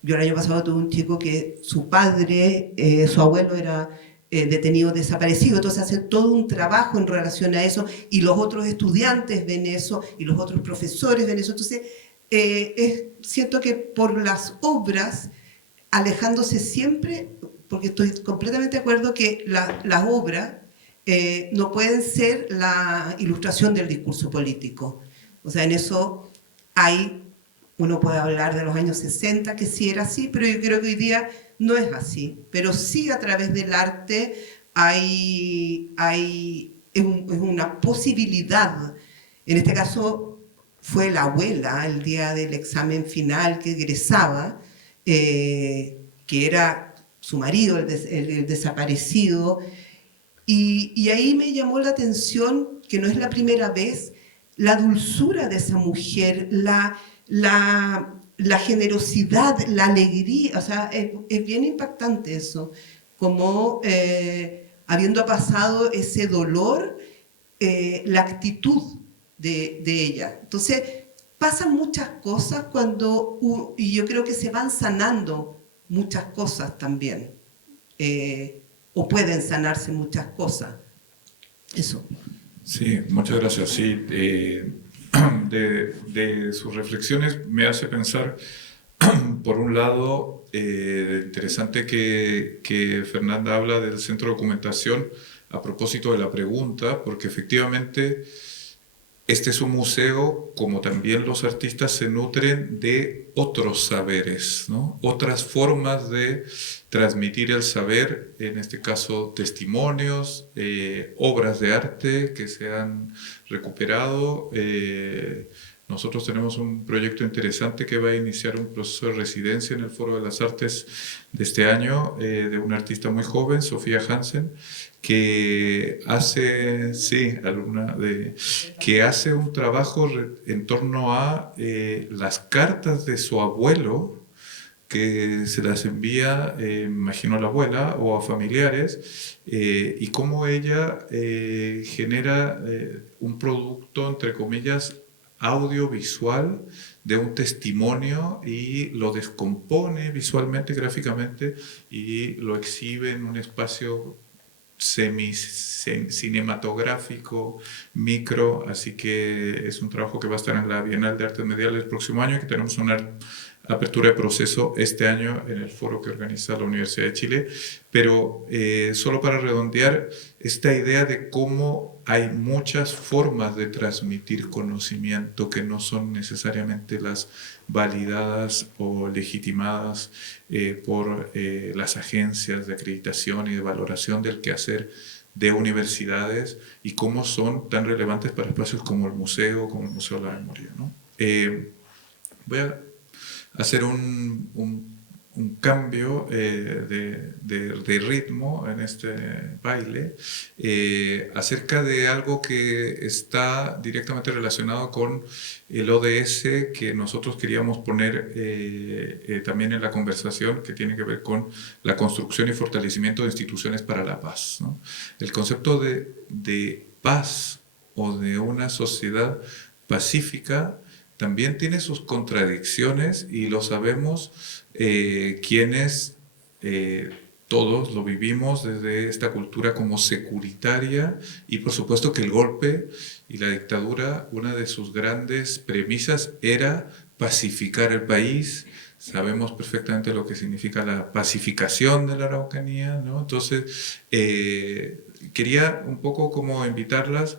Yo el año pasado tuve un chico que su padre, su abuelo era detenido desaparecido, entonces hace todo un trabajo en relación a eso, y los otros estudiantes ven eso, y los otros profesores ven eso. Entonces siento que por las obras, alejándose siempre, porque estoy completamente de acuerdo que las obras no pueden ser la ilustración del discurso político. O sea, en eso uno puede hablar de los años 60, que sí era así, pero yo creo que hoy día no es así. Pero sí, a través del arte es una posibilidad. En este caso fue la abuela, el día del examen final, que egresaba, que era su marido, el desaparecido. Y ahí me llamó la atención, que no es la primera vez, la dulzura de esa mujer, la generosidad, la alegría. O sea, es bien impactante eso, como habiendo pasado ese dolor, la actitud de ella. Entonces, pasan muchas cosas y yo creo que se van sanando muchas cosas también, o pueden sanarse muchas cosas. Eso. Sí, muchas gracias. Sí, de sus reflexiones me hace pensar, por un lado, interesante que Fernanda habla del centro de documentación a propósito de la pregunta, porque efectivamente este es un museo, como también los artistas se nutren de otros saberes, ¿no? Otras formas de transmitir el saber, en este caso testimonios, obras de arte que se han recuperado. Nosotros tenemos un proyecto interesante que va a iniciar un proceso de residencia en el Foro de las Artes de este año, de una artista muy joven, Sofía Hansen, que hace, que hace un trabajo en torno a las cartas de su abuelo, que se las envía, imagino a la abuela o a familiares, y cómo ella genera un producto, entre comillas, audiovisual de un testimonio y lo descompone visualmente, gráficamente, y lo exhibe en un espacio cinematográfico, micro, así que es un trabajo que va a estar en la Bienal de Artes Mediales el próximo año, que tenemos una apertura de proceso este año en el foro que organiza la Universidad de Chile, pero solo para redondear esta idea de cómo hay muchas formas de transmitir conocimiento que no son necesariamente las validadas o legitimadas por las agencias de acreditación y de valoración del quehacer de universidades, y cómo son tan relevantes para espacios como el museo de la memoria, ¿no? Voy a hacer un cambio de ritmo en este baile acerca de algo que está directamente relacionado con el ODS que nosotros queríamos poner también en la conversación, que tiene que ver con la construcción y fortalecimiento de instituciones para la paz, ¿no? El concepto de paz o de una sociedad pacífica también tiene sus contradicciones, y lo sabemos quienes todos lo vivimos desde esta cultura como securitaria, y por supuesto que el golpe y la dictadura, una de sus grandes premisas era pacificar el país. Sabemos perfectamente lo que significa la pacificación de la Araucanía, ¿no? Entonces, quería un poco como invitarlas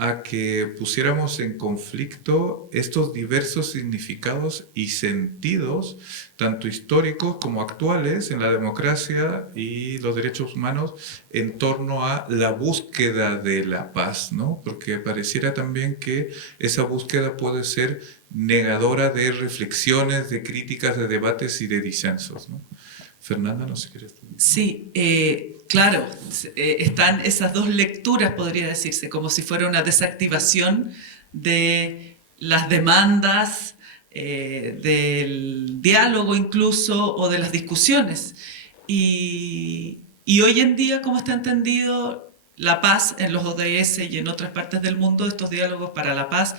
a que pusiéramos en conflicto estos diversos significados y sentidos, tanto históricos como actuales, en la democracia y los derechos humanos, en torno a la búsqueda de la paz, ¿no? Porque pareciera también que esa búsqueda puede ser negadora de reflexiones, de críticas, de debates y de disensos, ¿no? Fernanda, no sé qué quieres decir. Sí, claro, están esas dos lecturas, podría decirse, como si fuera una desactivación de las demandas, del diálogo incluso, o de las discusiones. Y hoy en día, como está entendido la paz en los ODS y en otras partes del mundo, estos diálogos para la paz,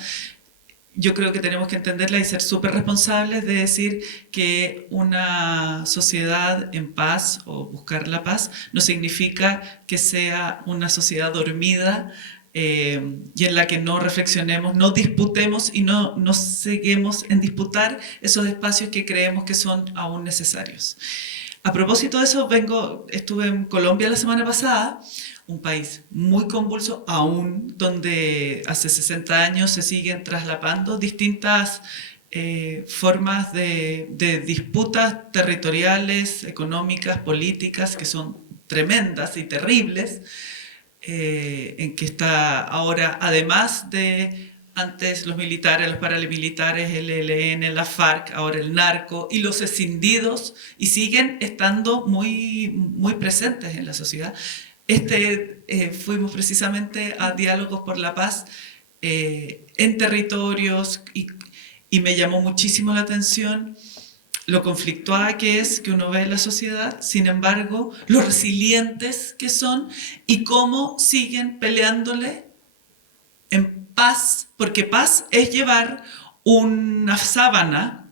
yo creo que tenemos que entenderla y ser súper responsables de decir que una sociedad en paz o buscar la paz no significa que sea una sociedad dormida y en la que no reflexionemos, no disputemos y no seguimos en disputar esos espacios que creemos que son aún necesarios. A propósito de eso, estuve en Colombia la semana pasada, un país muy convulso aún, donde hace 60 años se siguen traslapando distintas formas de disputas territoriales, económicas, políticas, que son tremendas y terribles, en que está ahora, además de antes los militares, los paramilitares, el ELN, la FARC, ahora el narco y los escindidos, y siguen estando muy, muy presentes en la sociedad. Fuimos precisamente a Diálogos por la Paz en territorios, y me llamó muchísimo la atención lo conflictuada que es, que uno ve en la sociedad, sin embargo, lo resilientes que son y cómo siguen peleándole en paz, porque paz es llevar una sábana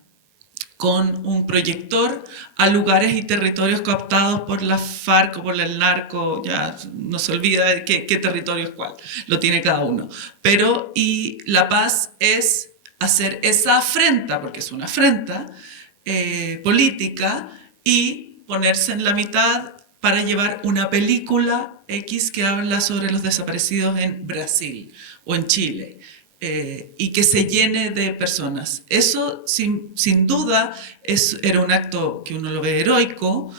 con un proyector a lugares y territorios cooptados por la FARC o por el narco, ya no se olvida de qué territorio es cuál, lo tiene cada uno. Pero, y la paz es hacer esa afrenta, porque es una afrenta política, y ponerse en la mitad para llevar una película X que habla sobre los desaparecidos en Brasil o en Chile. Y que se llene de personas. Eso, sin duda, era un acto que uno lo ve heroico,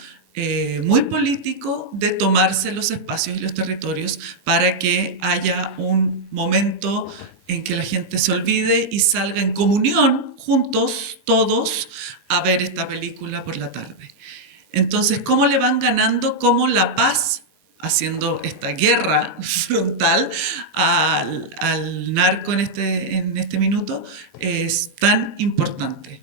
muy político, de tomarse los espacios y los territorios para que haya un momento en que la gente se olvide y salga en comunión, juntos, todos, a ver esta película por la tarde. Entonces, ¿cómo le van ganando? ¿Cómo la paz, haciendo esta guerra frontal al narco en este minuto, es tan importante?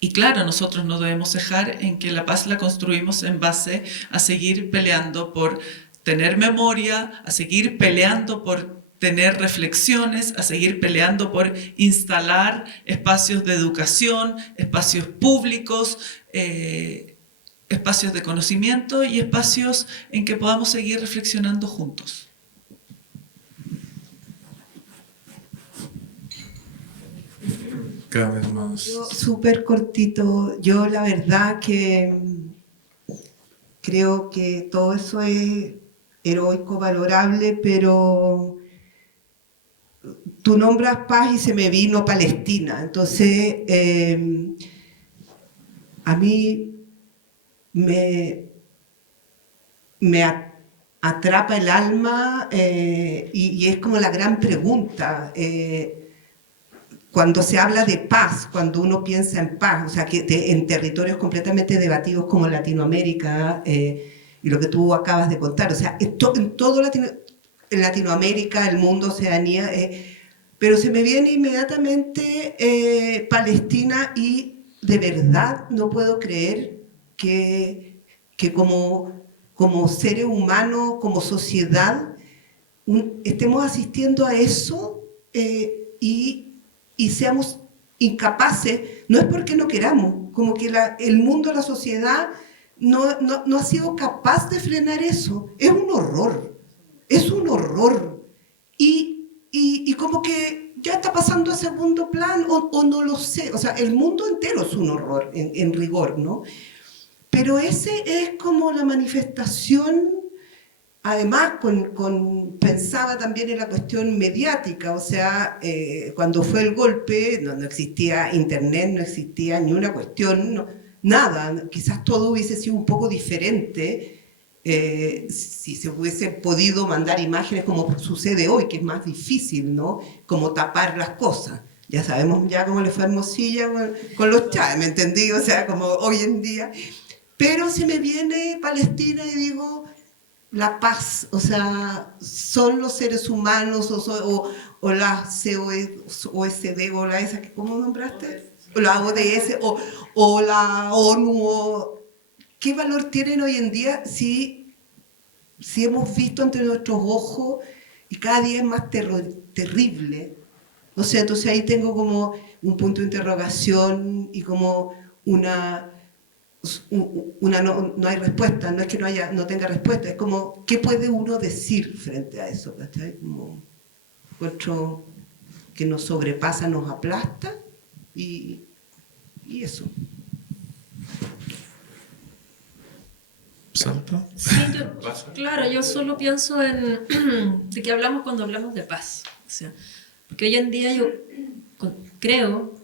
Y claro, nosotros no debemos cejar en que la paz la construimos en base a seguir peleando por tener memoria, a seguir peleando por tener reflexiones, a seguir peleando por instalar espacios de educación, espacios públicos, espacios de conocimiento y espacios en que podamos seguir reflexionando juntos. Cada vez más. Súper cortito. Yo la verdad que creo que todo eso es heroico, valorable, pero tú nombras paz y se me vino Palestina. Entonces, a mí me atrapa el alma y es como la gran pregunta. Cuando se habla de paz, cuando uno piensa en paz, o sea, que en territorios completamente debatidos como Latinoamérica, y lo que tú acabas de contar, o sea, en todo en Latinoamérica, el mundo, Oceanía, pero se me viene inmediatamente Palestina y de verdad no puedo creer que como seres humanos, como sociedad, estemos asistiendo a eso y seamos incapaces, no es porque no queramos, como que el mundo, la sociedad no ha sido capaz de frenar eso. Es un horror, es un horror. Y como que ya está pasando a segundo plan o no lo sé, o sea, el mundo entero es un horror en rigor, ¿no? Pero ese es como la manifestación. Además, pensaba también en la cuestión mediática, o sea, cuando fue el golpe no existía internet, no existía ni una cuestión, nada, quizás todo hubiese sido un poco diferente si se hubiese podido mandar imágenes como sucede hoy, que es más difícil, ¿no? Como tapar las cosas. Ya sabemos ya cómo le fue a Hermosilla con los chats, ¿me entendí? O sea, como hoy en día. Pero se me viene Palestina y digo, la paz, o sea, son los seres humanos o la COSD o la esa, ¿cómo nombraste? O la ODS o la ONU. ¿Qué valor tienen hoy en día si hemos visto ante nuestros ojos y cada día es más terrible? No sé, entonces ahí tengo como un punto de interrogación y como no hay respuesta, no es que no tenga respuesta, es como, ¿qué puede uno decir frente a eso? ¿Cachai? Como encuentro que nos sobrepasa, nos aplasta y eso. ¿Salta? Sí, claro, yo solo pienso en de qué hablamos cuando hablamos de paz. O sea, porque hoy en día yo creo,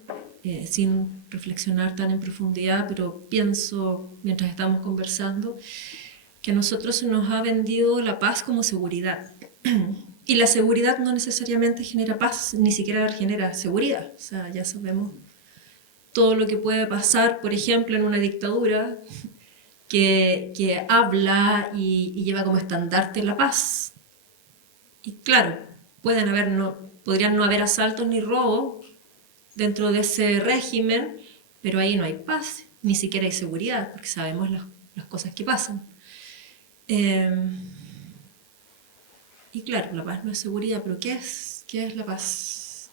sin reflexionar tan en profundidad, pero pienso mientras estamos conversando, que a nosotros se nos ha vendido la paz como seguridad. Y la seguridad no necesariamente genera paz, ni siquiera genera seguridad. O sea, ya sabemos todo lo que puede pasar, por ejemplo, en una dictadura que habla y lleva como estandarte la paz. Y claro, podrían no haber asaltos ni robos dentro de ese régimen, pero ahí no hay paz, ni siquiera hay seguridad, porque sabemos las cosas que pasan. Y claro, la paz no es seguridad, pero ¿qué es la paz?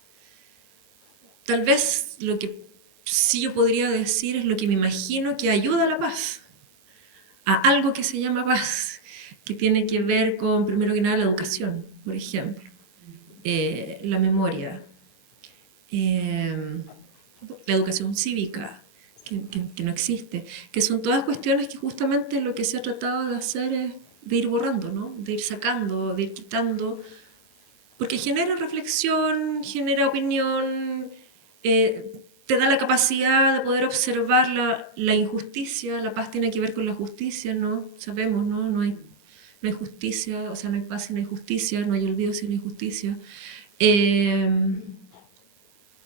Tal vez lo que sí yo podría decir es lo que me imagino que ayuda a la paz, a algo que se llama paz, que tiene que ver con, primero que nada, la educación, por ejemplo, la memoria, la educación cívica, que no existe, que son todas cuestiones que justamente lo que se ha tratado de hacer es de ir borrando, ¿no? De ir sacando, de ir quitando, porque genera reflexión, genera opinión, te da la capacidad de poder observar la injusticia. La paz tiene que ver con la justicia, ¿no? Sabemos, ¿no? No hay justicia, o sea, no hay paz si no hay justicia, no hay olvido si no hay justicia.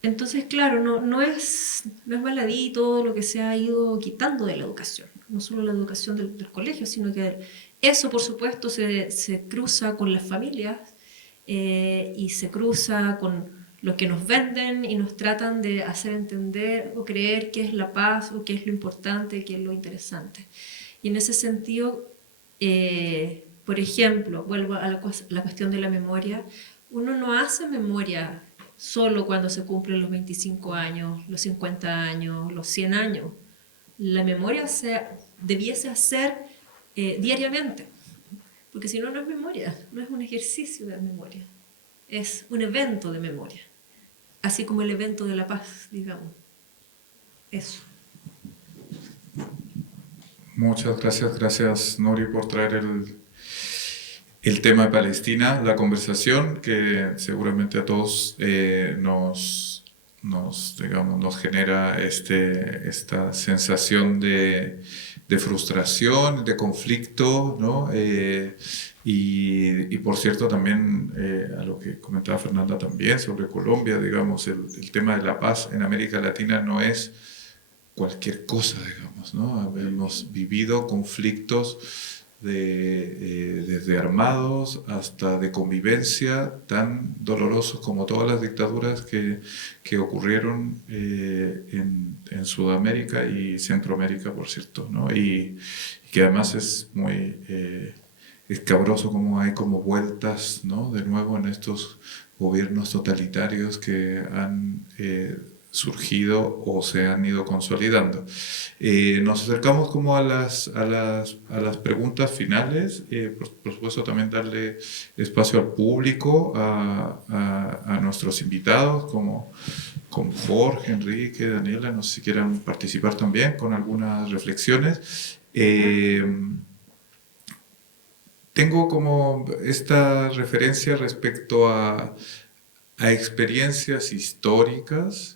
Entonces, claro, no es baladí todo lo que se ha ido quitando de la educación, no solo la educación del colegio, sino que eso, por supuesto, se cruza con las familias y se cruza con lo que nos venden y nos tratan de hacer entender o creer qué es la paz o qué es lo importante, qué es lo interesante. Y en ese sentido, por ejemplo, vuelvo a la cuestión de la memoria, uno no hace memoria solo cuando se cumplen los 25 años, los 50 años, los 100 años. La memoria debiese hacer diariamente, porque si no, no es memoria, no es un ejercicio de memoria, es un evento de memoria, así como el evento de la paz, digamos. Eso. Muchas gracias Nori por traer el tema de Palestina, la conversación que seguramente a todos nos genera esta sensación de frustración, de conflicto, ¿no? Y por cierto también a lo que comentaba Fernanda también sobre Colombia, digamos, el tema de la paz en América Latina no es cualquier cosa, digamos, ¿no? Hemos vivido conflictos desde armados hasta de convivencia tan dolorosos como todas las dictaduras que ocurrieron en Sudamérica y Centroamérica, por cierto, ¿no? Y que además es muy escabroso como hay como vueltas, ¿no? De nuevo en estos gobiernos totalitarios que han surgido o se han ido consolidando. Nos acercamos como a las preguntas finales, por supuesto también darle espacio al público, a nuestros invitados como Jorge, Enrique, Daniela, no sé si quieran participar también con algunas reflexiones. Tengo como esta referencia respecto a experiencias históricas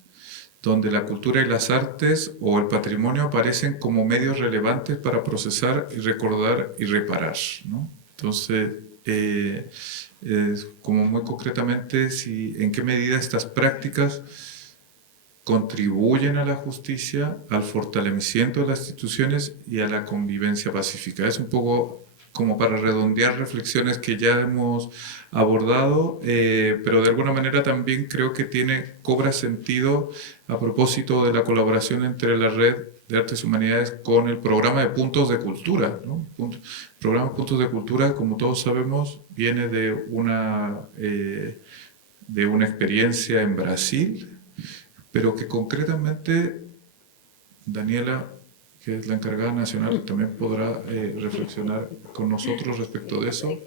donde la cultura y las artes o el patrimonio aparecen como medios relevantes para procesar y recordar y reparar, ¿no? Entonces, como muy concretamente, en qué medida estas prácticas contribuyen a la justicia, al fortalecimiento de las instituciones y a la convivencia pacífica. Es un poco como para redondear reflexiones que ya hemos abordado, pero de alguna manera también creo que cobra sentido a propósito de la colaboración entre la Red de Artes y Humanidades con el programa de Puntos de Cultura, ¿no? El programa Puntos de Cultura, como todos sabemos, viene de una experiencia en Brasil, pero que concretamente Daniela, que es la encargada nacional, también podrá reflexionar con nosotros respecto de eso.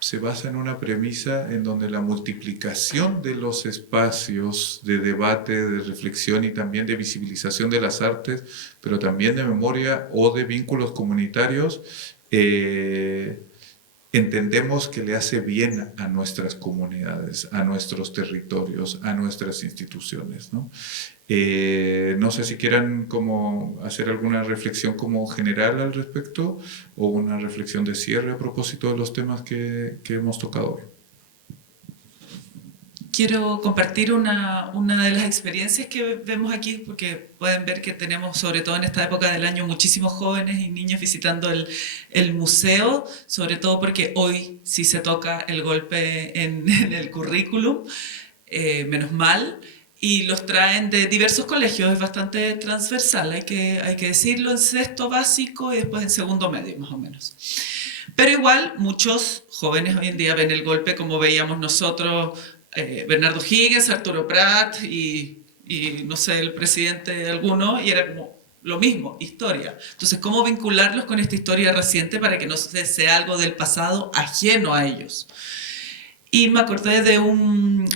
Se basa en una premisa en donde la multiplicación de los espacios de debate, de reflexión y también de visibilización de las artes, pero también de memoria o de vínculos comunitarios, entendemos que le hace bien a nuestras comunidades, a nuestros territorios, a nuestras instituciones, ¿no? No sé si quieran como hacer alguna reflexión como general al respecto o una reflexión de cierre a propósito de los temas que hemos tocado hoy. Quiero compartir una de las experiencias que vemos aquí, porque pueden ver que tenemos, sobre todo en esta época del año, muchísimos jóvenes y niños visitando el museo, sobre todo porque hoy sí se toca el golpe en el currículum, menos mal, y los traen de diversos colegios, es bastante transversal, hay que decirlo, en sexto básico y después en segundo medio, más o menos. Pero igual, muchos jóvenes hoy en día ven el golpe como veíamos nosotros, Bernardo Higgins, Arturo Prat y no sé, el presidente de alguno, y era como lo mismo, historia. Entonces, ¿cómo vincularlos con esta historia reciente para que no sea algo del pasado ajeno a ellos? Y me acordé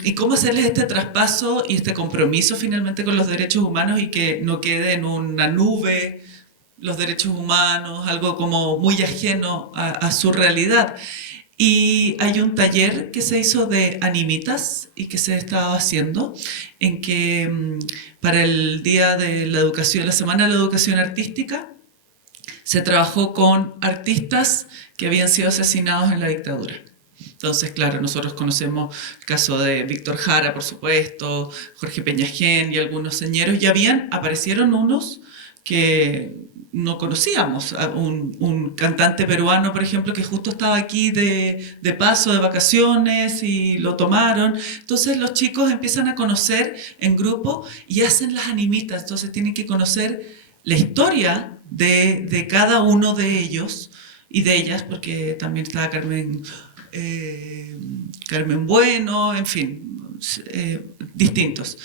y cómo hacerles este traspaso y este compromiso finalmente con los derechos humanos y que no quede en una nube los derechos humanos, algo como muy ajeno a su realidad. Y hay un taller que se hizo de animitas y que se ha estado haciendo, en que para el Día de la Educación, la Semana de la Educación Artística, se trabajó con artistas que habían sido asesinados en la dictadura. Entonces, claro, nosotros conocemos el caso de Víctor Jara, por supuesto, Jorge Peñajén y algunos señeros, y aparecieron unos que no conocíamos. Un cantante peruano, por ejemplo, que justo estaba aquí de paso, de vacaciones, y lo tomaron. Entonces los chicos empiezan a conocer en grupo y hacen las animitas. Entonces tienen que conocer la historia de cada uno de ellos y de ellas, porque también estaba Carmen Bueno, en fin, distintos.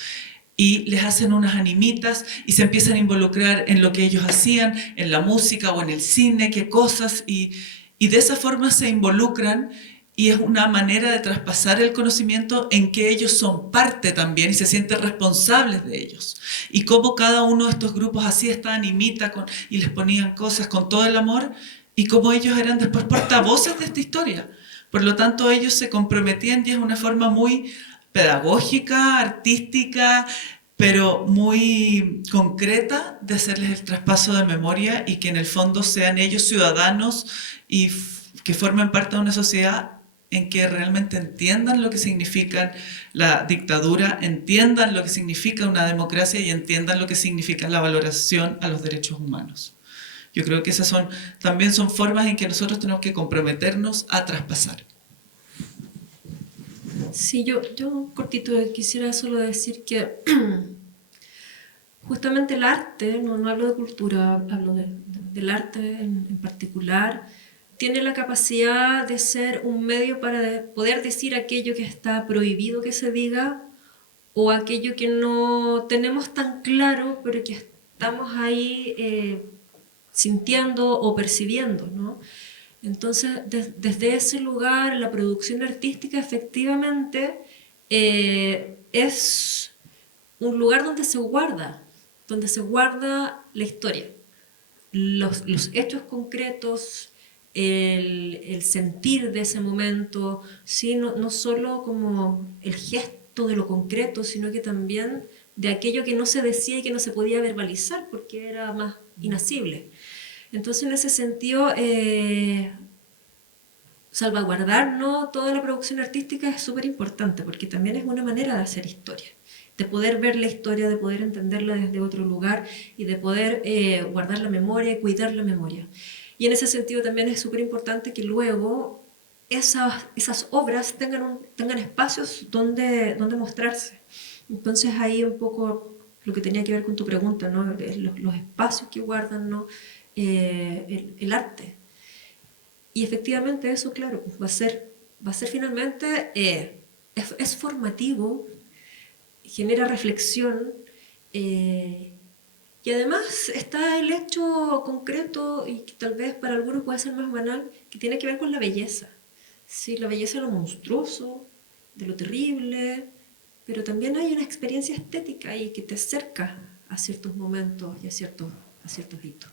Y les hacen unas animitas y se empiezan a involucrar en lo que ellos hacían, en la música o en el cine, qué cosas, y de esa forma se involucran, y es una manera de traspasar el conocimiento en que ellos son parte también y se sienten responsables de ellos. Y cómo cada uno de estos grupos hacía esta animita y les ponían cosas con todo el amor, y cómo ellos eran después portavoces de esta historia. Por lo tanto, ellos se comprometían, y es una forma muy pedagógica, artística, pero muy concreta de hacerles el traspaso de memoria y que en el fondo sean ellos ciudadanos y que formen parte de una sociedad en que realmente entiendan lo que significa la dictadura, entiendan lo que significa una democracia y entiendan lo que significa la valoración a los derechos humanos. Yo creo que esas también son formas en que nosotros tenemos que comprometernos a traspasar. Sí, yo cortito quisiera solo decir que justamente el arte, no hablo de cultura, hablo del arte en particular, tiene la capacidad de ser un medio para poder decir aquello que está prohibido que se diga o aquello que no tenemos tan claro, pero que estamos ahí sintiendo o percibiendo, ¿no? Entonces, desde ese lugar, la producción artística efectivamente es un lugar donde se guarda la historia, los hechos concretos, el sentir de ese momento, ¿sí? No solo como el gesto de lo concreto, sino que también de aquello que no se decía y que no se podía verbalizar porque era más inasible. Entonces, en ese sentido, salvaguardar, ¿no?, toda la producción artística es súper importante, porque también es una manera de hacer historia, de poder ver la historia, de poder entenderla desde otro lugar y de poder guardar la memoria y cuidar la memoria. Y en ese sentido también es súper importante que luego esas obras tengan espacios donde mostrarse. Entonces ahí un poco lo que tenía que ver con tu pregunta, ¿no?, los espacios que guardan, ¿no?, el arte. Y efectivamente eso, claro, va a ser finalmente, es formativo, genera reflexión, y además está el hecho concreto, y que tal vez para algunos puede ser más banal, que tiene que ver con la belleza. Sí, la belleza de lo monstruoso, de lo terrible, pero también hay una experiencia estética ahí que te acerca a ciertos momentos y a ciertos hitos.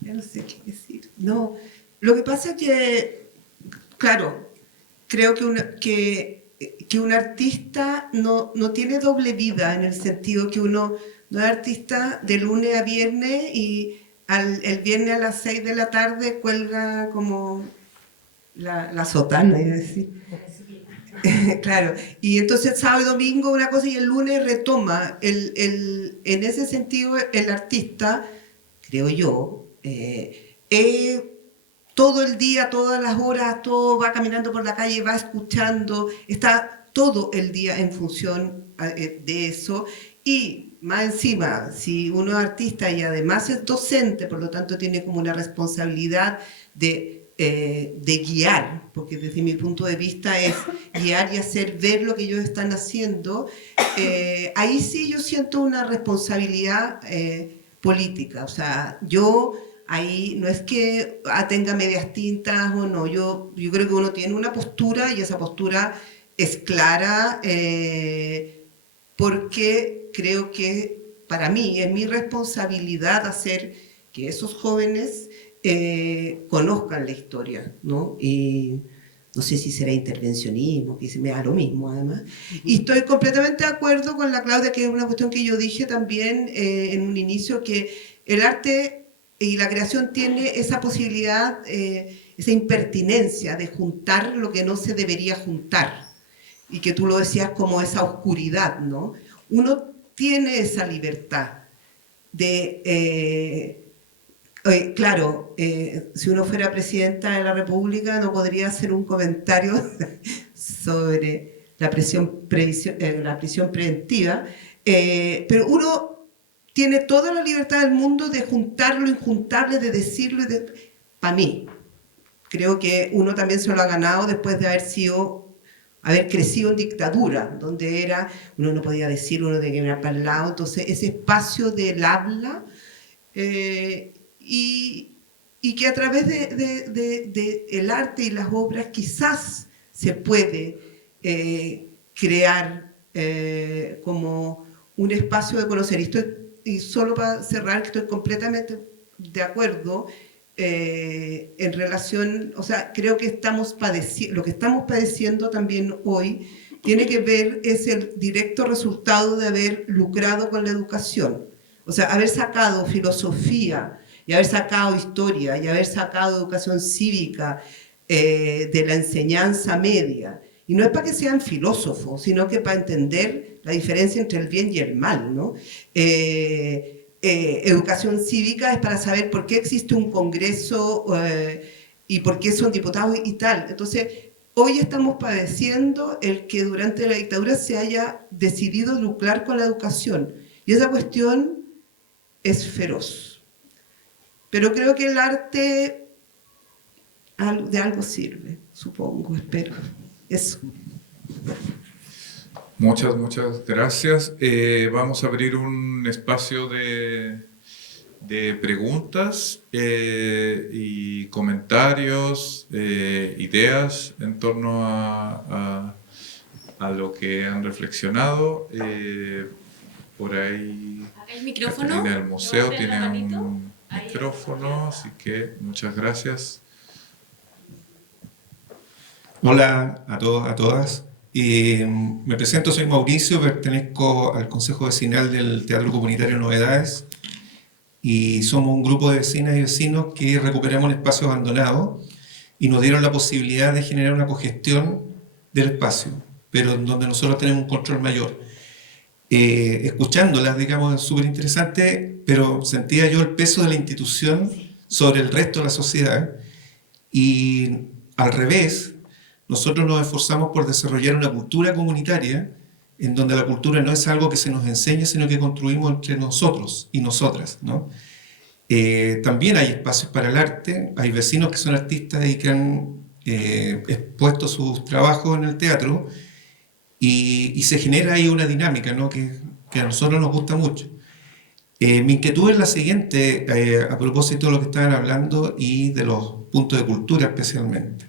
Ya no sé qué decir. No, lo que pasa es que, claro, creo que un artista no tiene doble vida, en el sentido que uno no es artista de lunes a viernes y el viernes a las 6 de la tarde cuelga como la sotana, es decir. Claro, y entonces sábado y domingo una cosa y el lunes retoma. En ese sentido, el artista, creo yo, todo el día, todas las horas, todo va caminando por la calle, va escuchando, está todo el día en función de eso. Y más encima, si uno es artista y además es docente, por lo tanto tiene como una responsabilidad de guiar, porque desde mi punto de vista es guiar y hacer ver lo que ellos están haciendo, ahí sí yo siento una responsabilidad política. O sea, yo ahí no es que tenga medias tintas o no, yo creo que uno tiene una postura y esa postura es clara, porque creo que para mí es mi responsabilidad hacer que esos jóvenes conozcan la historia, ¿no? Y no sé si será intervencionismo, que se me da lo mismo además. Y estoy completamente de acuerdo con la Claudia, que es una cuestión que yo dije también en un inicio, que el arte y la creación tiene esa posibilidad, esa impertinencia de juntar lo que no se debería juntar. Y que tú lo decías como esa oscuridad, ¿no? Uno tiene esa libertad de... claro, si uno fuera presidenta de la República no podría hacer un comentario sobre la prisión preventiva, pero uno tiene toda la libertad del mundo de juntar lo injuntable, de decirlo. Para mí, creo que uno también se lo ha ganado después de haber crecido en dictadura, donde uno no podía decir, uno tenía que mirar para el lado, entonces ese espacio del habla... y que a través de el arte y las obras quizás se puede crear como un espacio de conocer. Y solo para cerrar, que estoy completamente de acuerdo en relación, o sea, creo que lo que estamos padeciendo también hoy tiene que ver, es el directo resultado de haber lucrado con la educación. O sea, haber sacado filosofía, y haber sacado historia, y haber sacado educación cívica de la enseñanza media. Y no es para que sean filósofos, sino que para entender la diferencia entre el bien y el mal, ¿no? Educación cívica es para saber por qué existe un congreso y por qué son diputados y tal. Entonces, hoy estamos padeciendo el que durante la dictadura se haya decidido lucrar con la educación. Y esa cuestión es feroz. Pero creo que el arte de algo sirve, supongo, espero. Eso. Muchas gracias. Vamos a abrir un espacio de preguntas y comentarios, ideas en torno a lo que han reflexionado. Por ahí, ¿Hay micrófono? Catalina del Museo ¿Levanten tiene la manito? un micrófono, así que muchas gracias. Hola a todos, a todas. Me presento, soy Mauricio, pertenezco al Consejo Vecinal del Teatro Comunitario Novedades y somos un grupo de vecinas y vecinos que recuperamos un espacio abandonado y nos dieron la posibilidad de generar una cogestión del espacio, pero en donde nosotros tenemos un control mayor. Escuchándolas, digamos, es súper interesante, pero sentía yo el peso de la institución sobre el resto de la sociedad y al revés, nosotros nos esforzamos por desarrollar una cultura comunitaria en donde la cultura no es algo que se nos enseñe, sino que construimos entre nosotros y nosotras, ¿no? También hay espacios para el arte, hay vecinos que son artistas y que han expuesto sus trabajos en el teatro y se genera ahí una dinámica, ¿no? que a nosotros nos gusta mucho. Mi inquietud es la siguiente, a propósito de lo que estaban hablando y de los puntos de cultura especialmente.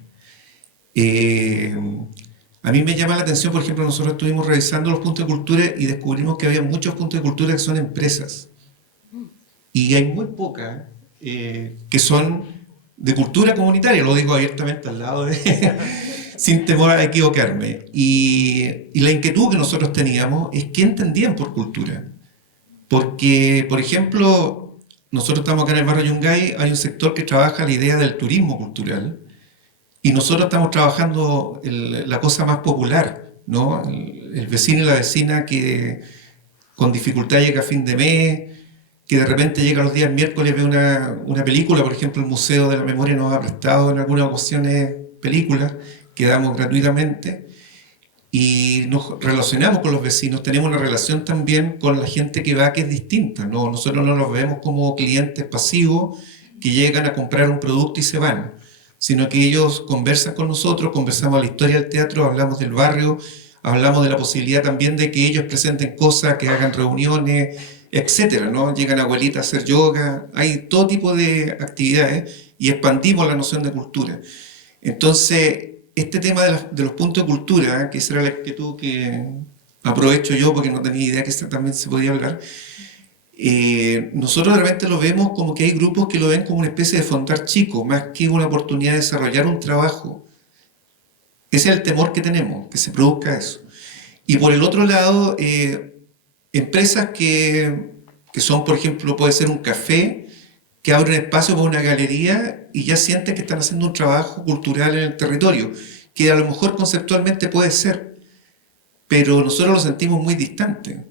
A mí me llama la atención, por ejemplo, nosotros estuvimos revisando los puntos de cultura y descubrimos que había muchos puntos de cultura que son empresas. Y hay muy pocas que son de cultura comunitaria, lo digo abiertamente al lado de... sin temor a equivocarme. Y la inquietud que nosotros teníamos es qué entendían por cultura. Porque, por ejemplo, nosotros estamos acá en el barrio Yungay, hay un sector que trabaja la idea del turismo cultural, y nosotros estamos trabajando la cosa más popular, ¿no? El vecino y la vecina que con dificultad llega a fin de mes, que de repente llega los días miércoles, ve una película, por ejemplo, el Museo de la Memoria nos ha prestado en algunas ocasiones películas que damos gratuitamente, y nos relacionamos con los vecinos, tenemos una relación también con la gente que va, que es distinta, ¿no? Nosotros no los vemos como clientes pasivos que llegan a comprar un producto y se van, sino que ellos conversan con nosotros, conversamos la historia del teatro, hablamos del barrio, hablamos de la posibilidad también de que ellos presenten cosas, que hagan reuniones, etcétera, ¿no? Llegan abuelitas a hacer yoga, hay todo tipo de actividades y expandimos la noción de cultura. Entonces, este tema de los puntos de cultura, que esa era la inquietud que aprovecho yo porque no tenía idea que también se podía hablar, nosotros de repente lo vemos como que hay grupos que lo ven como una especie de fondar chico, más que una oportunidad de desarrollar un trabajo. Ese es el temor que tenemos, que se produzca eso. Y por el otro lado, empresas que son, por ejemplo, puede ser un café, que abre un espacio para una galería y ya sienten que están haciendo un trabajo cultural en el territorio, que a lo mejor conceptualmente puede ser, pero nosotros lo sentimos muy distante.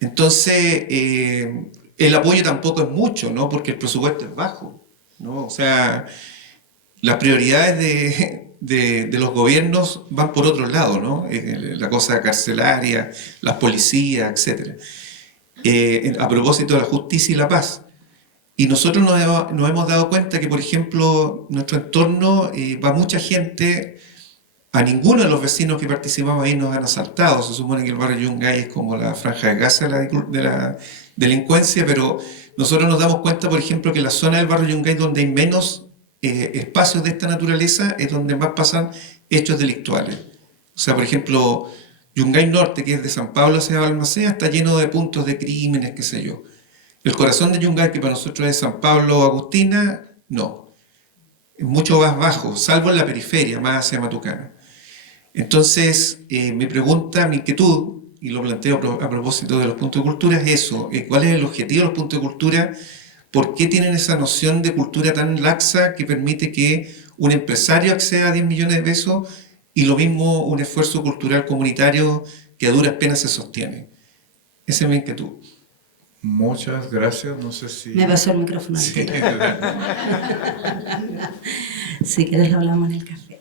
Entonces, el apoyo tampoco es mucho, ¿no? Porque el presupuesto es bajo, ¿no? O sea, las prioridades de los gobiernos van por otro lado, ¿no? La cosa carcelaria, las policías, etc. A propósito de la justicia y la paz. Y nosotros nos hemos dado cuenta que, por ejemplo, en nuestro entorno va mucha gente, a ninguno de los vecinos que participamos ahí nos han asaltado. Se supone que el barrio Yungay es como la franja de Gaza de la delincuencia, pero nosotros nos damos cuenta, por ejemplo, que la zona del barrio Yungay donde hay menos espacios de esta naturaleza es donde más pasan hechos delictuales. O sea, por ejemplo, Yungay Norte, que es de San Pablo hacia Balmaceda, está lleno de puntos de crímenes, qué sé yo. El corazón de Yungay, que para nosotros es San Pablo o Agustina, no. Es mucho más bajo, salvo en la periferia, más hacia Matucana. Entonces, mi pregunta, mi inquietud, y lo planteo a propósito de los puntos de cultura, es eso. ¿Cuál es el objetivo de los puntos de cultura? ¿Por qué tienen esa noción de cultura tan laxa que permite que un empresario acceda a 10 millones de pesos y lo mismo un esfuerzo cultural comunitario que a duras penas se sostiene? Esa es mi inquietud. Muchas gracias. No sé si... Me pasó el micrófono. Sí. Si quieres lo hablamos en el café.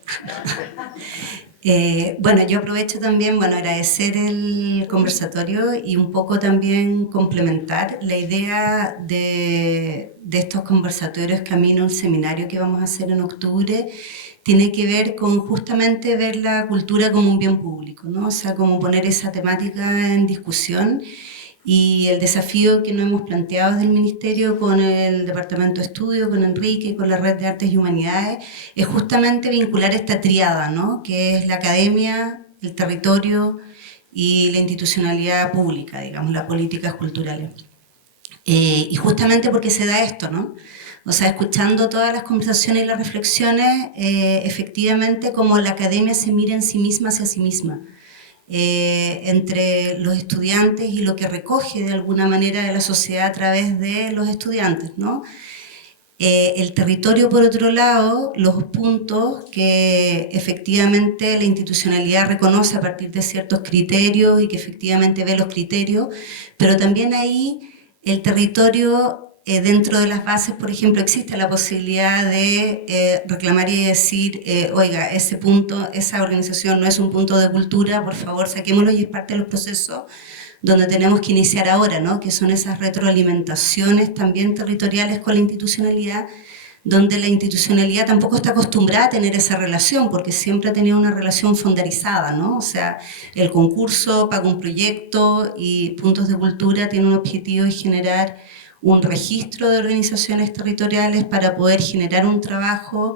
Bueno, yo aprovecho también, agradecer el conversatorio y un poco también complementar la idea de estos conversatorios camino al seminario que vamos a hacer en octubre. Tiene que ver con justamente ver la cultura como un bien público, ¿no? O sea, como poner esa temática en discusión. Y el desafío que nos hemos planteado desde el Ministerio con el Departamento de Estudio, con Enrique, con la Red de Artes y Humanidades, es justamente vincular esta tríada, ¿no? Que es la academia, el territorio y la institucionalidad pública, digamos, las políticas culturales. Y justamente porque se da esto, ¿no? O sea, escuchando todas las conversaciones y las reflexiones, efectivamente como la academia se mira en sí misma hacia sí misma. Entre los estudiantes y lo que recoge de alguna manera de la sociedad a través de los estudiantes, ¿no? El territorio, por otro lado, los puntos que efectivamente la institucionalidad reconoce a partir de ciertos criterios y que efectivamente ve los criterios, pero también ahí el territorio, dentro de las bases, por ejemplo, existe la posibilidad de reclamar y decir, oiga, ese punto, esa organización no es un punto de cultura, por favor, saquémoslo, y es parte de los procesos donde tenemos que iniciar ahora, ¿no? Que son esas retroalimentaciones también territoriales con la institucionalidad, donde la institucionalidad tampoco está acostumbrada a tener esa relación, porque siempre ha tenido una relación fondarizada, ¿no? O sea, el concurso paga un proyecto y Puntos de Cultura tiene un objetivo de generar un registro de organizaciones territoriales para poder generar un trabajo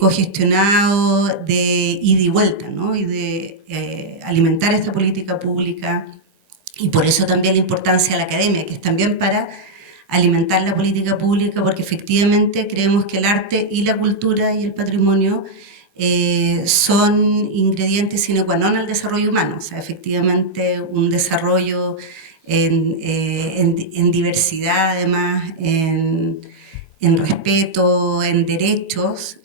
cogestionado de ida y vuelta, ¿no? Y de alimentar esta política pública. Y por eso también la importancia de la academia, que es también para alimentar la política pública, porque efectivamente creemos que el arte y la cultura y el patrimonio son ingredientes sine qua non al desarrollo humano. O sea, efectivamente un desarrollo en diversidad, además, en respeto, en derechos,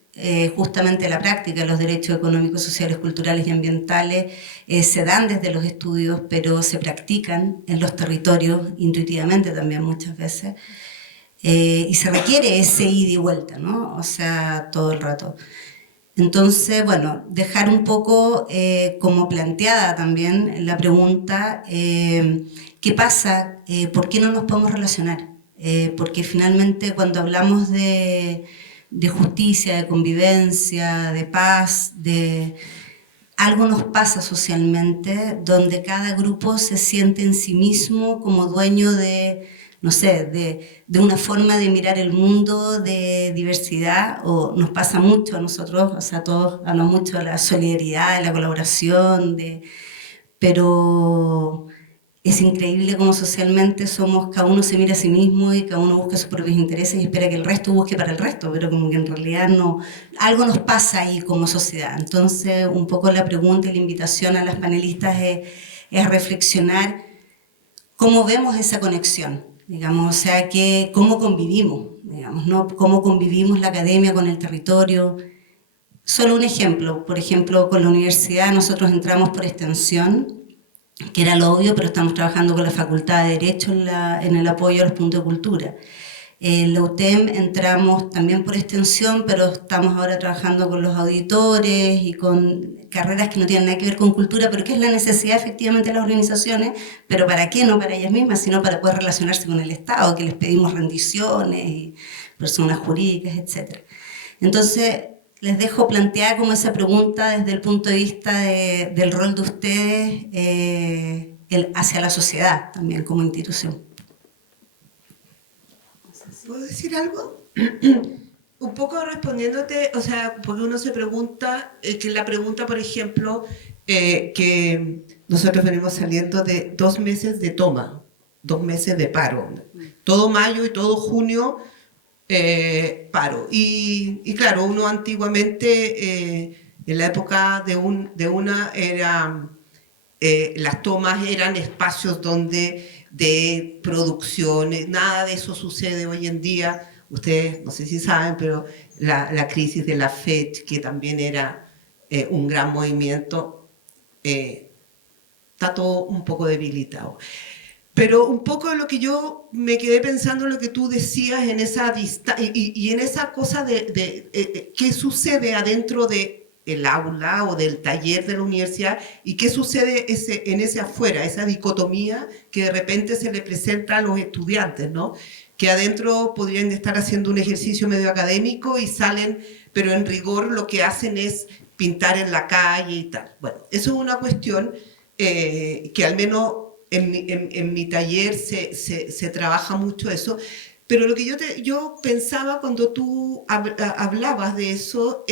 justamente la práctica de los derechos económicos, sociales, culturales y ambientales se dan desde los estudios, pero se practican en los territorios intuitivamente también muchas veces, y se requiere ese ida y vuelta, ¿no? O sea, todo el rato. Entonces, bueno, dejar un poco como planteada también la pregunta, ¿qué pasa? ¿Por qué no nos podemos relacionar? Porque finalmente cuando hablamos de justicia, de convivencia, de paz, algo nos pasa socialmente donde cada grupo se siente en sí mismo como dueño de, no sé, de una forma de mirar el mundo, de diversidad, o nos pasa mucho a nosotros, o sea, todos hablamos mucho de la solidaridad, de la colaboración, pero es increíble cómo socialmente somos, cada uno se mira a sí mismo y cada uno busca sus propios intereses y espera que el resto busque para el resto, pero como que en realidad no, algo nos pasa ahí como sociedad. Entonces, un poco la pregunta y la invitación a las panelistas es reflexionar cómo vemos esa conexión, digamos, o sea, cómo convivimos, digamos, ¿no? Cómo convivimos la academia con el territorio. Solo un ejemplo, por ejemplo, con la universidad nosotros entramos por extensión, que era lo obvio, pero estamos trabajando con la Facultad de Derecho en el apoyo a los puntos de cultura. En la UTEM entramos también por extensión, pero estamos ahora trabajando con los auditores y con carreras que no tienen nada que ver con cultura, pero que es la necesidad efectivamente de las organizaciones, pero ¿para qué? No para ellas mismas, sino para poder relacionarse con el Estado, que les pedimos rendiciones y personas jurídicas, etc. Entonces, les dejo plantear como esa pregunta desde el punto de vista del rol de ustedes hacia la sociedad también como institución. ¿Puedo decir algo? Un poco respondiéndote, o sea, porque uno se pregunta, que la pregunta, por ejemplo, que nosotros venimos saliendo de 2 meses de toma, 2 meses de paro, todo mayo y todo junio, paro. Y claro, uno antiguamente, en la época de una, era, las tomas eran espacios de producciones, nada de eso sucede hoy en día. Ustedes no sé si saben, pero la crisis de la FED, que también era un gran movimiento, está todo un poco debilitado. Pero un poco lo que yo me quedé pensando, lo que tú decías en esa y en esa cosa de qué sucede adentro del aula o del taller de la universidad y qué sucede en ese afuera, esa dicotomía que de repente se le presenta a los estudiantes, ¿no? Que adentro podrían estar haciendo un ejercicio medio académico y salen, pero en rigor lo que hacen es pintar en la calle y tal. Bueno, eso es una cuestión que al menos en mi taller se trabaja mucho eso, pero lo que yo pensaba cuando tú hablabas de eso,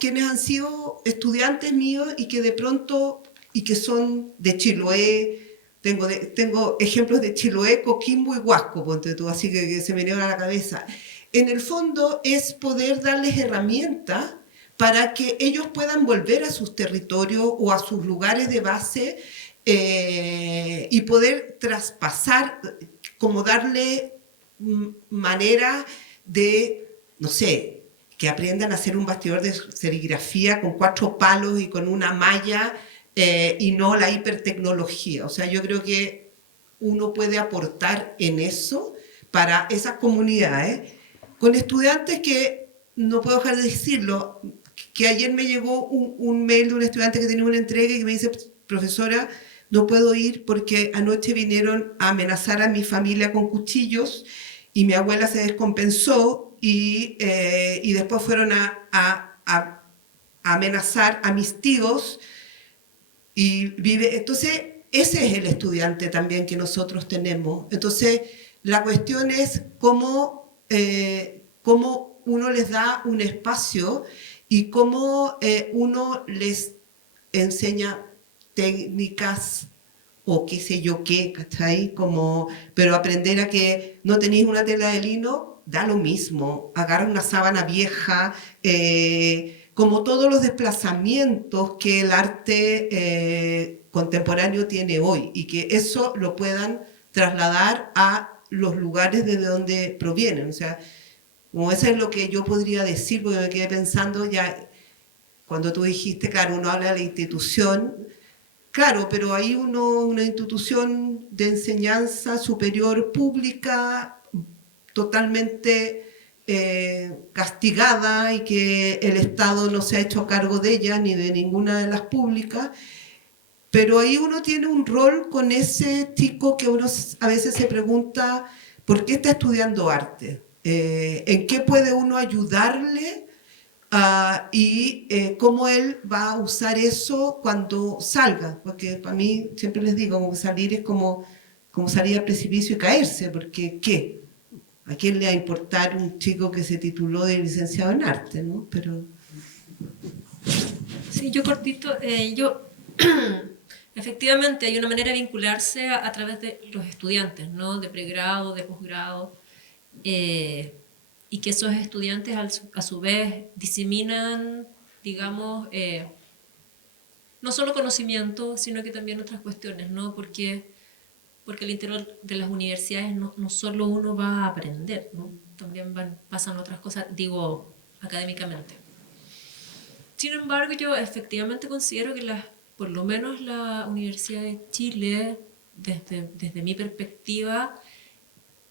quienes han sido estudiantes míos y que de pronto, y que son de Chiloé, tengo ejemplos de Chiloé, Coquimbo y Huasco, ponte tú, así que se me viene a la cabeza. En el fondo es poder darles herramientas para que ellos puedan volver a sus territorios o a sus lugares de base y poder traspasar, como darle manera de, no sé, que aprendan a hacer un bastidor de serigrafía con 4 palos y con una malla y no la hipertecnología. O sea, yo creo que uno puede aportar en eso para esas comunidades, con estudiantes que, no puedo dejar de decirlo, que ayer me llegó un mail de un estudiante que tenía una entrega y que me dice, profesora, no puedo ir porque anoche vinieron a amenazar a mi familia con cuchillos y mi abuela se descompensó y después fueron a amenazar a mis tíos y vive. Entonces, ese es el estudiante también que nosotros tenemos. Entonces, la cuestión es cómo uno les da un espacio y cómo uno les enseña técnicas o qué sé yo qué, ¿cachai? Pero aprender a que no tenéis una tela de lino, da lo mismo. Agarra una sábana vieja, como todos los desplazamientos que el arte contemporáneo tiene hoy y que eso lo puedan trasladar a los lugares desde donde provienen. O sea, como eso es lo que yo podría decir, porque me quedé pensando ya, cuando tú dijiste, claro, uno habla de la institución, claro, pero hay una institución de enseñanza superior pública totalmente castigada y que el Estado no se ha hecho cargo de ella ni de ninguna de las públicas, pero ahí uno tiene un rol con ese chico que uno a veces se pregunta ¿por qué está estudiando arte? ¿En qué puede uno ayudarle y cómo él va a usar eso cuando salga, porque para mí, siempre les digo, como salir es como salir al precipicio y caerse, porque ¿qué? ¿A quién le va a importar un chico que se tituló de licenciado en arte, no? Pero... Sí, yo cortito, efectivamente hay una manera de vincularse a través de los estudiantes, ¿no? De pregrado, de posgrado, y que esos estudiantes a su vez diseminan, digamos, no solo conocimiento, sino que también otras cuestiones, ¿no? Porque al interior de las universidades no solo uno va a aprender, ¿no? También pasan otras cosas, digo, académicamente. Sin embargo, yo efectivamente considero que por lo menos la Universidad de Chile, desde mi perspectiva,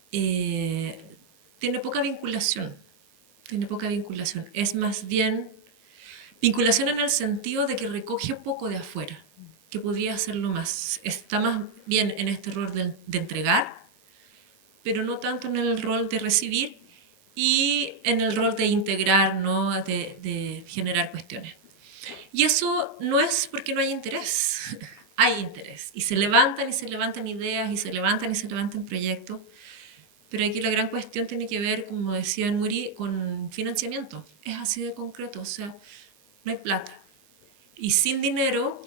tiene poca vinculación. Es más bien vinculación en el sentido de que recoge poco de afuera, que podría hacerlo más. Está más bien en este rol de entregar, pero no tanto en el rol de recibir y en el rol de integrar, ¿no? de generar cuestiones. Y eso no es porque no hay interés. Hay interés. Y se levantan ideas, y se levantan proyectos. Pero aquí la gran cuestión tiene que ver, como decía Nuri, con financiamiento. Es así de concreto, o sea, no hay plata. Y sin dinero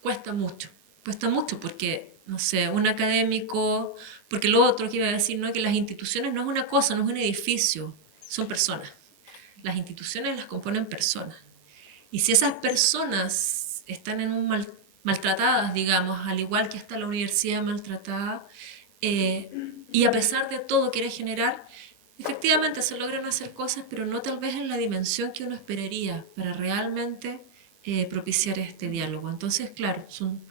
cuesta mucho porque, no sé, un académico, porque lo otro que iba a decir, ¿no? Que las instituciones no es una cosa, no es un edificio, son personas. Las instituciones las componen personas. Y si esas personas están maltratadas, digamos, al igual que está la universidad maltratada, y a pesar de todo quiere generar, efectivamente se logran hacer cosas, pero no tal vez en la dimensión que uno esperaría para realmente propiciar este diálogo. Entonces, claro, son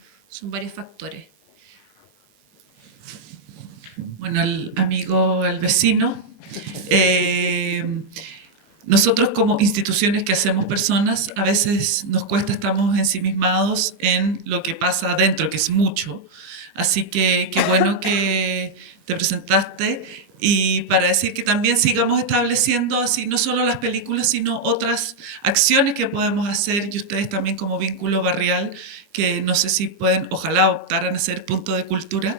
varios factores. Bueno, el vecino, nosotros como instituciones que hacemos personas, a veces nos cuesta, estamos ensimismados en lo que pasa adentro, que es mucho. Así que qué bueno que te presentaste, y para decir que también sigamos estableciendo así no solo las películas, sino otras acciones que podemos hacer, y ustedes también como vínculo barrial, que no sé si pueden, ojalá optaran a ser punto de cultura,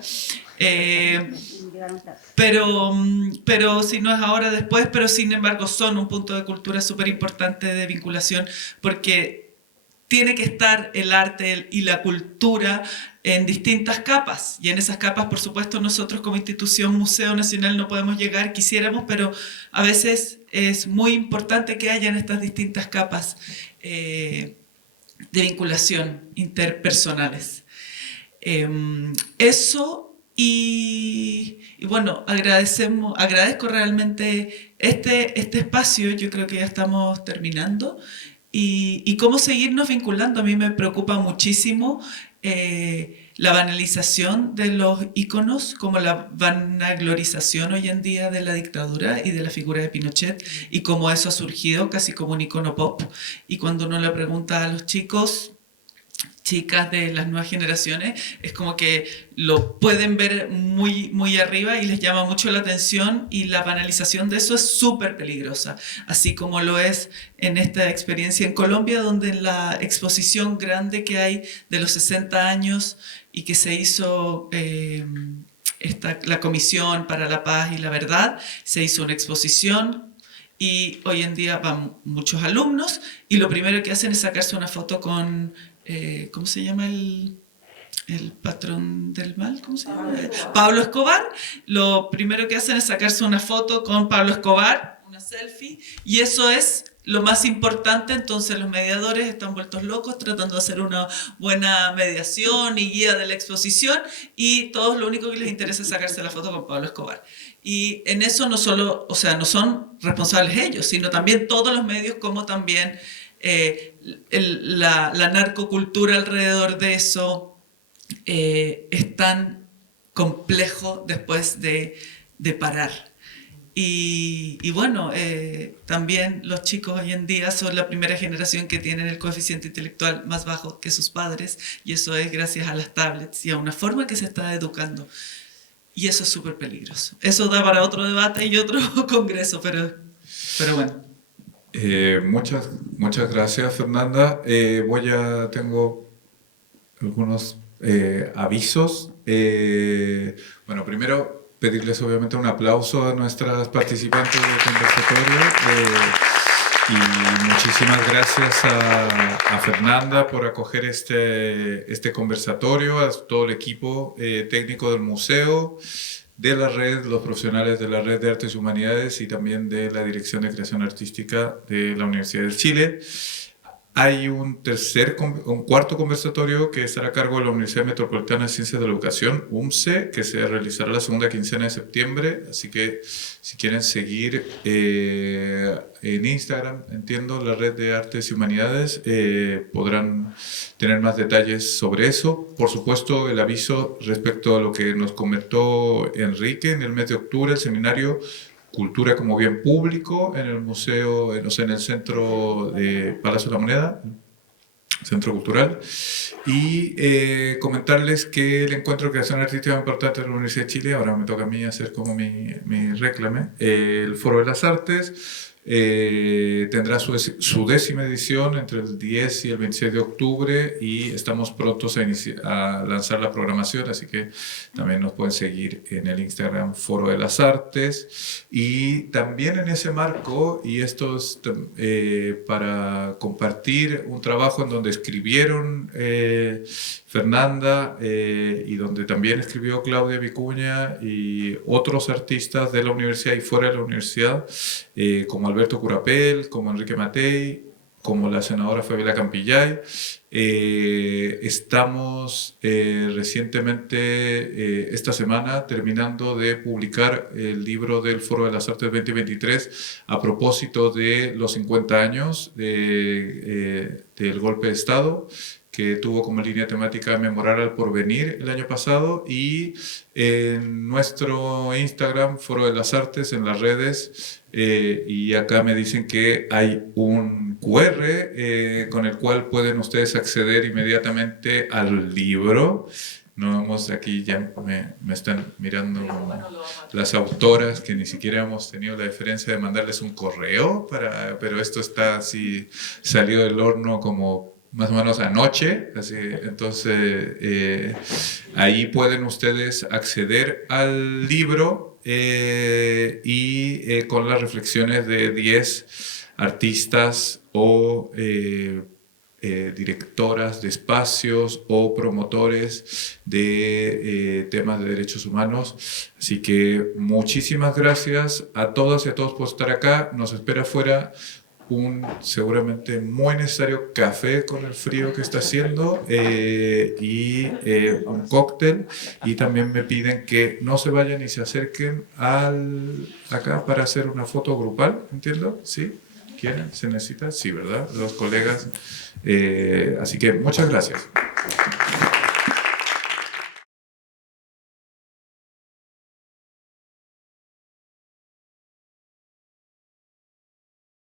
pero si no es ahora, después, pero sin embargo son un punto de cultura súper importante de vinculación, porque tiene que estar el arte y la cultura en distintas capas, y en esas capas, por supuesto, nosotros como institución Museo Nacional no podemos llegar, quisiéramos, pero a veces es muy importante que hayan estas distintas capas de vinculación interpersonales. Eso, y bueno, agradezco realmente este espacio. Yo creo que ya estamos terminando, y cómo seguirnos vinculando. A mí me preocupa muchísimo la banalización de los íconos, como la vanaglorización hoy en día de la dictadura y de la figura de Pinochet, y cómo eso ha surgido casi como un icono pop. Y cuando uno le pregunta a los chicas de las nuevas generaciones, es como que lo pueden ver muy, muy arriba y les llama mucho la atención, y la banalización de eso es súper peligrosa, así como lo es en esta experiencia en Colombia, donde en la exposición grande que hay de los 60 años y que se hizo la Comisión para la Paz y la Verdad, se hizo una exposición. Y hoy en día van muchos alumnos, y lo primero que hacen es sacarse una foto con, ¿cómo se llama el patrón del mal? ¿Cómo se llama? Pablo Escobar. Lo primero que hacen es sacarse una foto con Pablo Escobar, una selfie, y eso es lo más importante. Entonces los mediadores están vueltos locos tratando de hacer una buena mediación y guía de la exposición, y todos lo único que les interesa es sacarse la foto con Pablo Escobar. Y en eso no solo, o sea, no son responsables ellos, sino también todos los medios, como también la narcocultura alrededor de eso es tan complejo después de parar. Y bueno, también los chicos hoy en día son la primera generación que tienen el coeficiente intelectual más bajo que sus padres, y eso es gracias a las tablets y a una forma que se está educando. Y eso es súper peligroso. Eso da para otro debate y otro congreso, pero bueno. Muchas gracias, Fernanda. Tengo algunos avisos. Bueno, primero pedirles obviamente un aplauso a nuestras participantes del conversatorio. Y muchísimas gracias a Fernanda por acoger este conversatorio, a todo el equipo técnico del museo, de la red, los profesionales de la Red de Artes y Humanidades y también de la Dirección de Creación Artística de la Universidad de Chile. Hay un cuarto conversatorio que estará a cargo de la Universidad Metropolitana de Ciencias de la Educación, UMCE, que se realizará la segunda quincena de septiembre. Así que si quieren seguir en Instagram, entiendo, la Red de Artes y Humanidades, podrán tener más detalles sobre eso. Por supuesto, el aviso respecto a lo que nos comentó Enrique en el mes de octubre, el seminario Cultura como Bien Público en el museo, en el centro de Palacio de la Moneda, Centro Cultural, y comentarles que el encuentro de creación artística más importante de la Universidad de Chile, ahora me toca a mí hacer como mi réclame, el Foro de las Artes, tendrá su 10ª edición entre el 10 y el 26 de octubre y estamos prontos a lanzar la programación, así que también nos pueden seguir en el Instagram Foro de las Artes. Y también en ese marco, y esto es para compartir un trabajo en donde escribieron Fernanda y donde también escribió Claudia Vicuña y otros artistas de la universidad y fuera de la universidad, como Alberto Curapel, como Enrique Matei, como la senadora Fabiola Campillay. Estamos recientemente, esta semana, terminando de publicar el libro del Foro de las Artes 2023 a propósito de los 50 años del golpe de Estado, que tuvo como línea temática Memorar al Porvenir el año pasado, y en nuestro Instagram, Foro de las Artes, en las redes, y acá me dicen que hay un QR con el cual pueden ustedes acceder inmediatamente al libro. No vamos, aquí ya me están mirando las autoras que ni siquiera hemos tenido la deferencia de mandarles un correo, pero esto está así, salió del horno como más o menos anoche, así, entonces ahí pueden ustedes acceder al libro y con las reflexiones de 10 artistas o directoras de espacios o promotores de temas de derechos humanos. Así que muchísimas gracias a todas y a todos por estar acá. Nos espera afuera un seguramente muy necesario café con el frío que está haciendo y un cóctel, y también me piden que no se vayan y se acerquen acá para hacer una foto grupal, ¿entiendo? ¿Sí? ¿Quieren? ¿Se necesita? Sí, ¿verdad? Los colegas. Así que muchas gracias.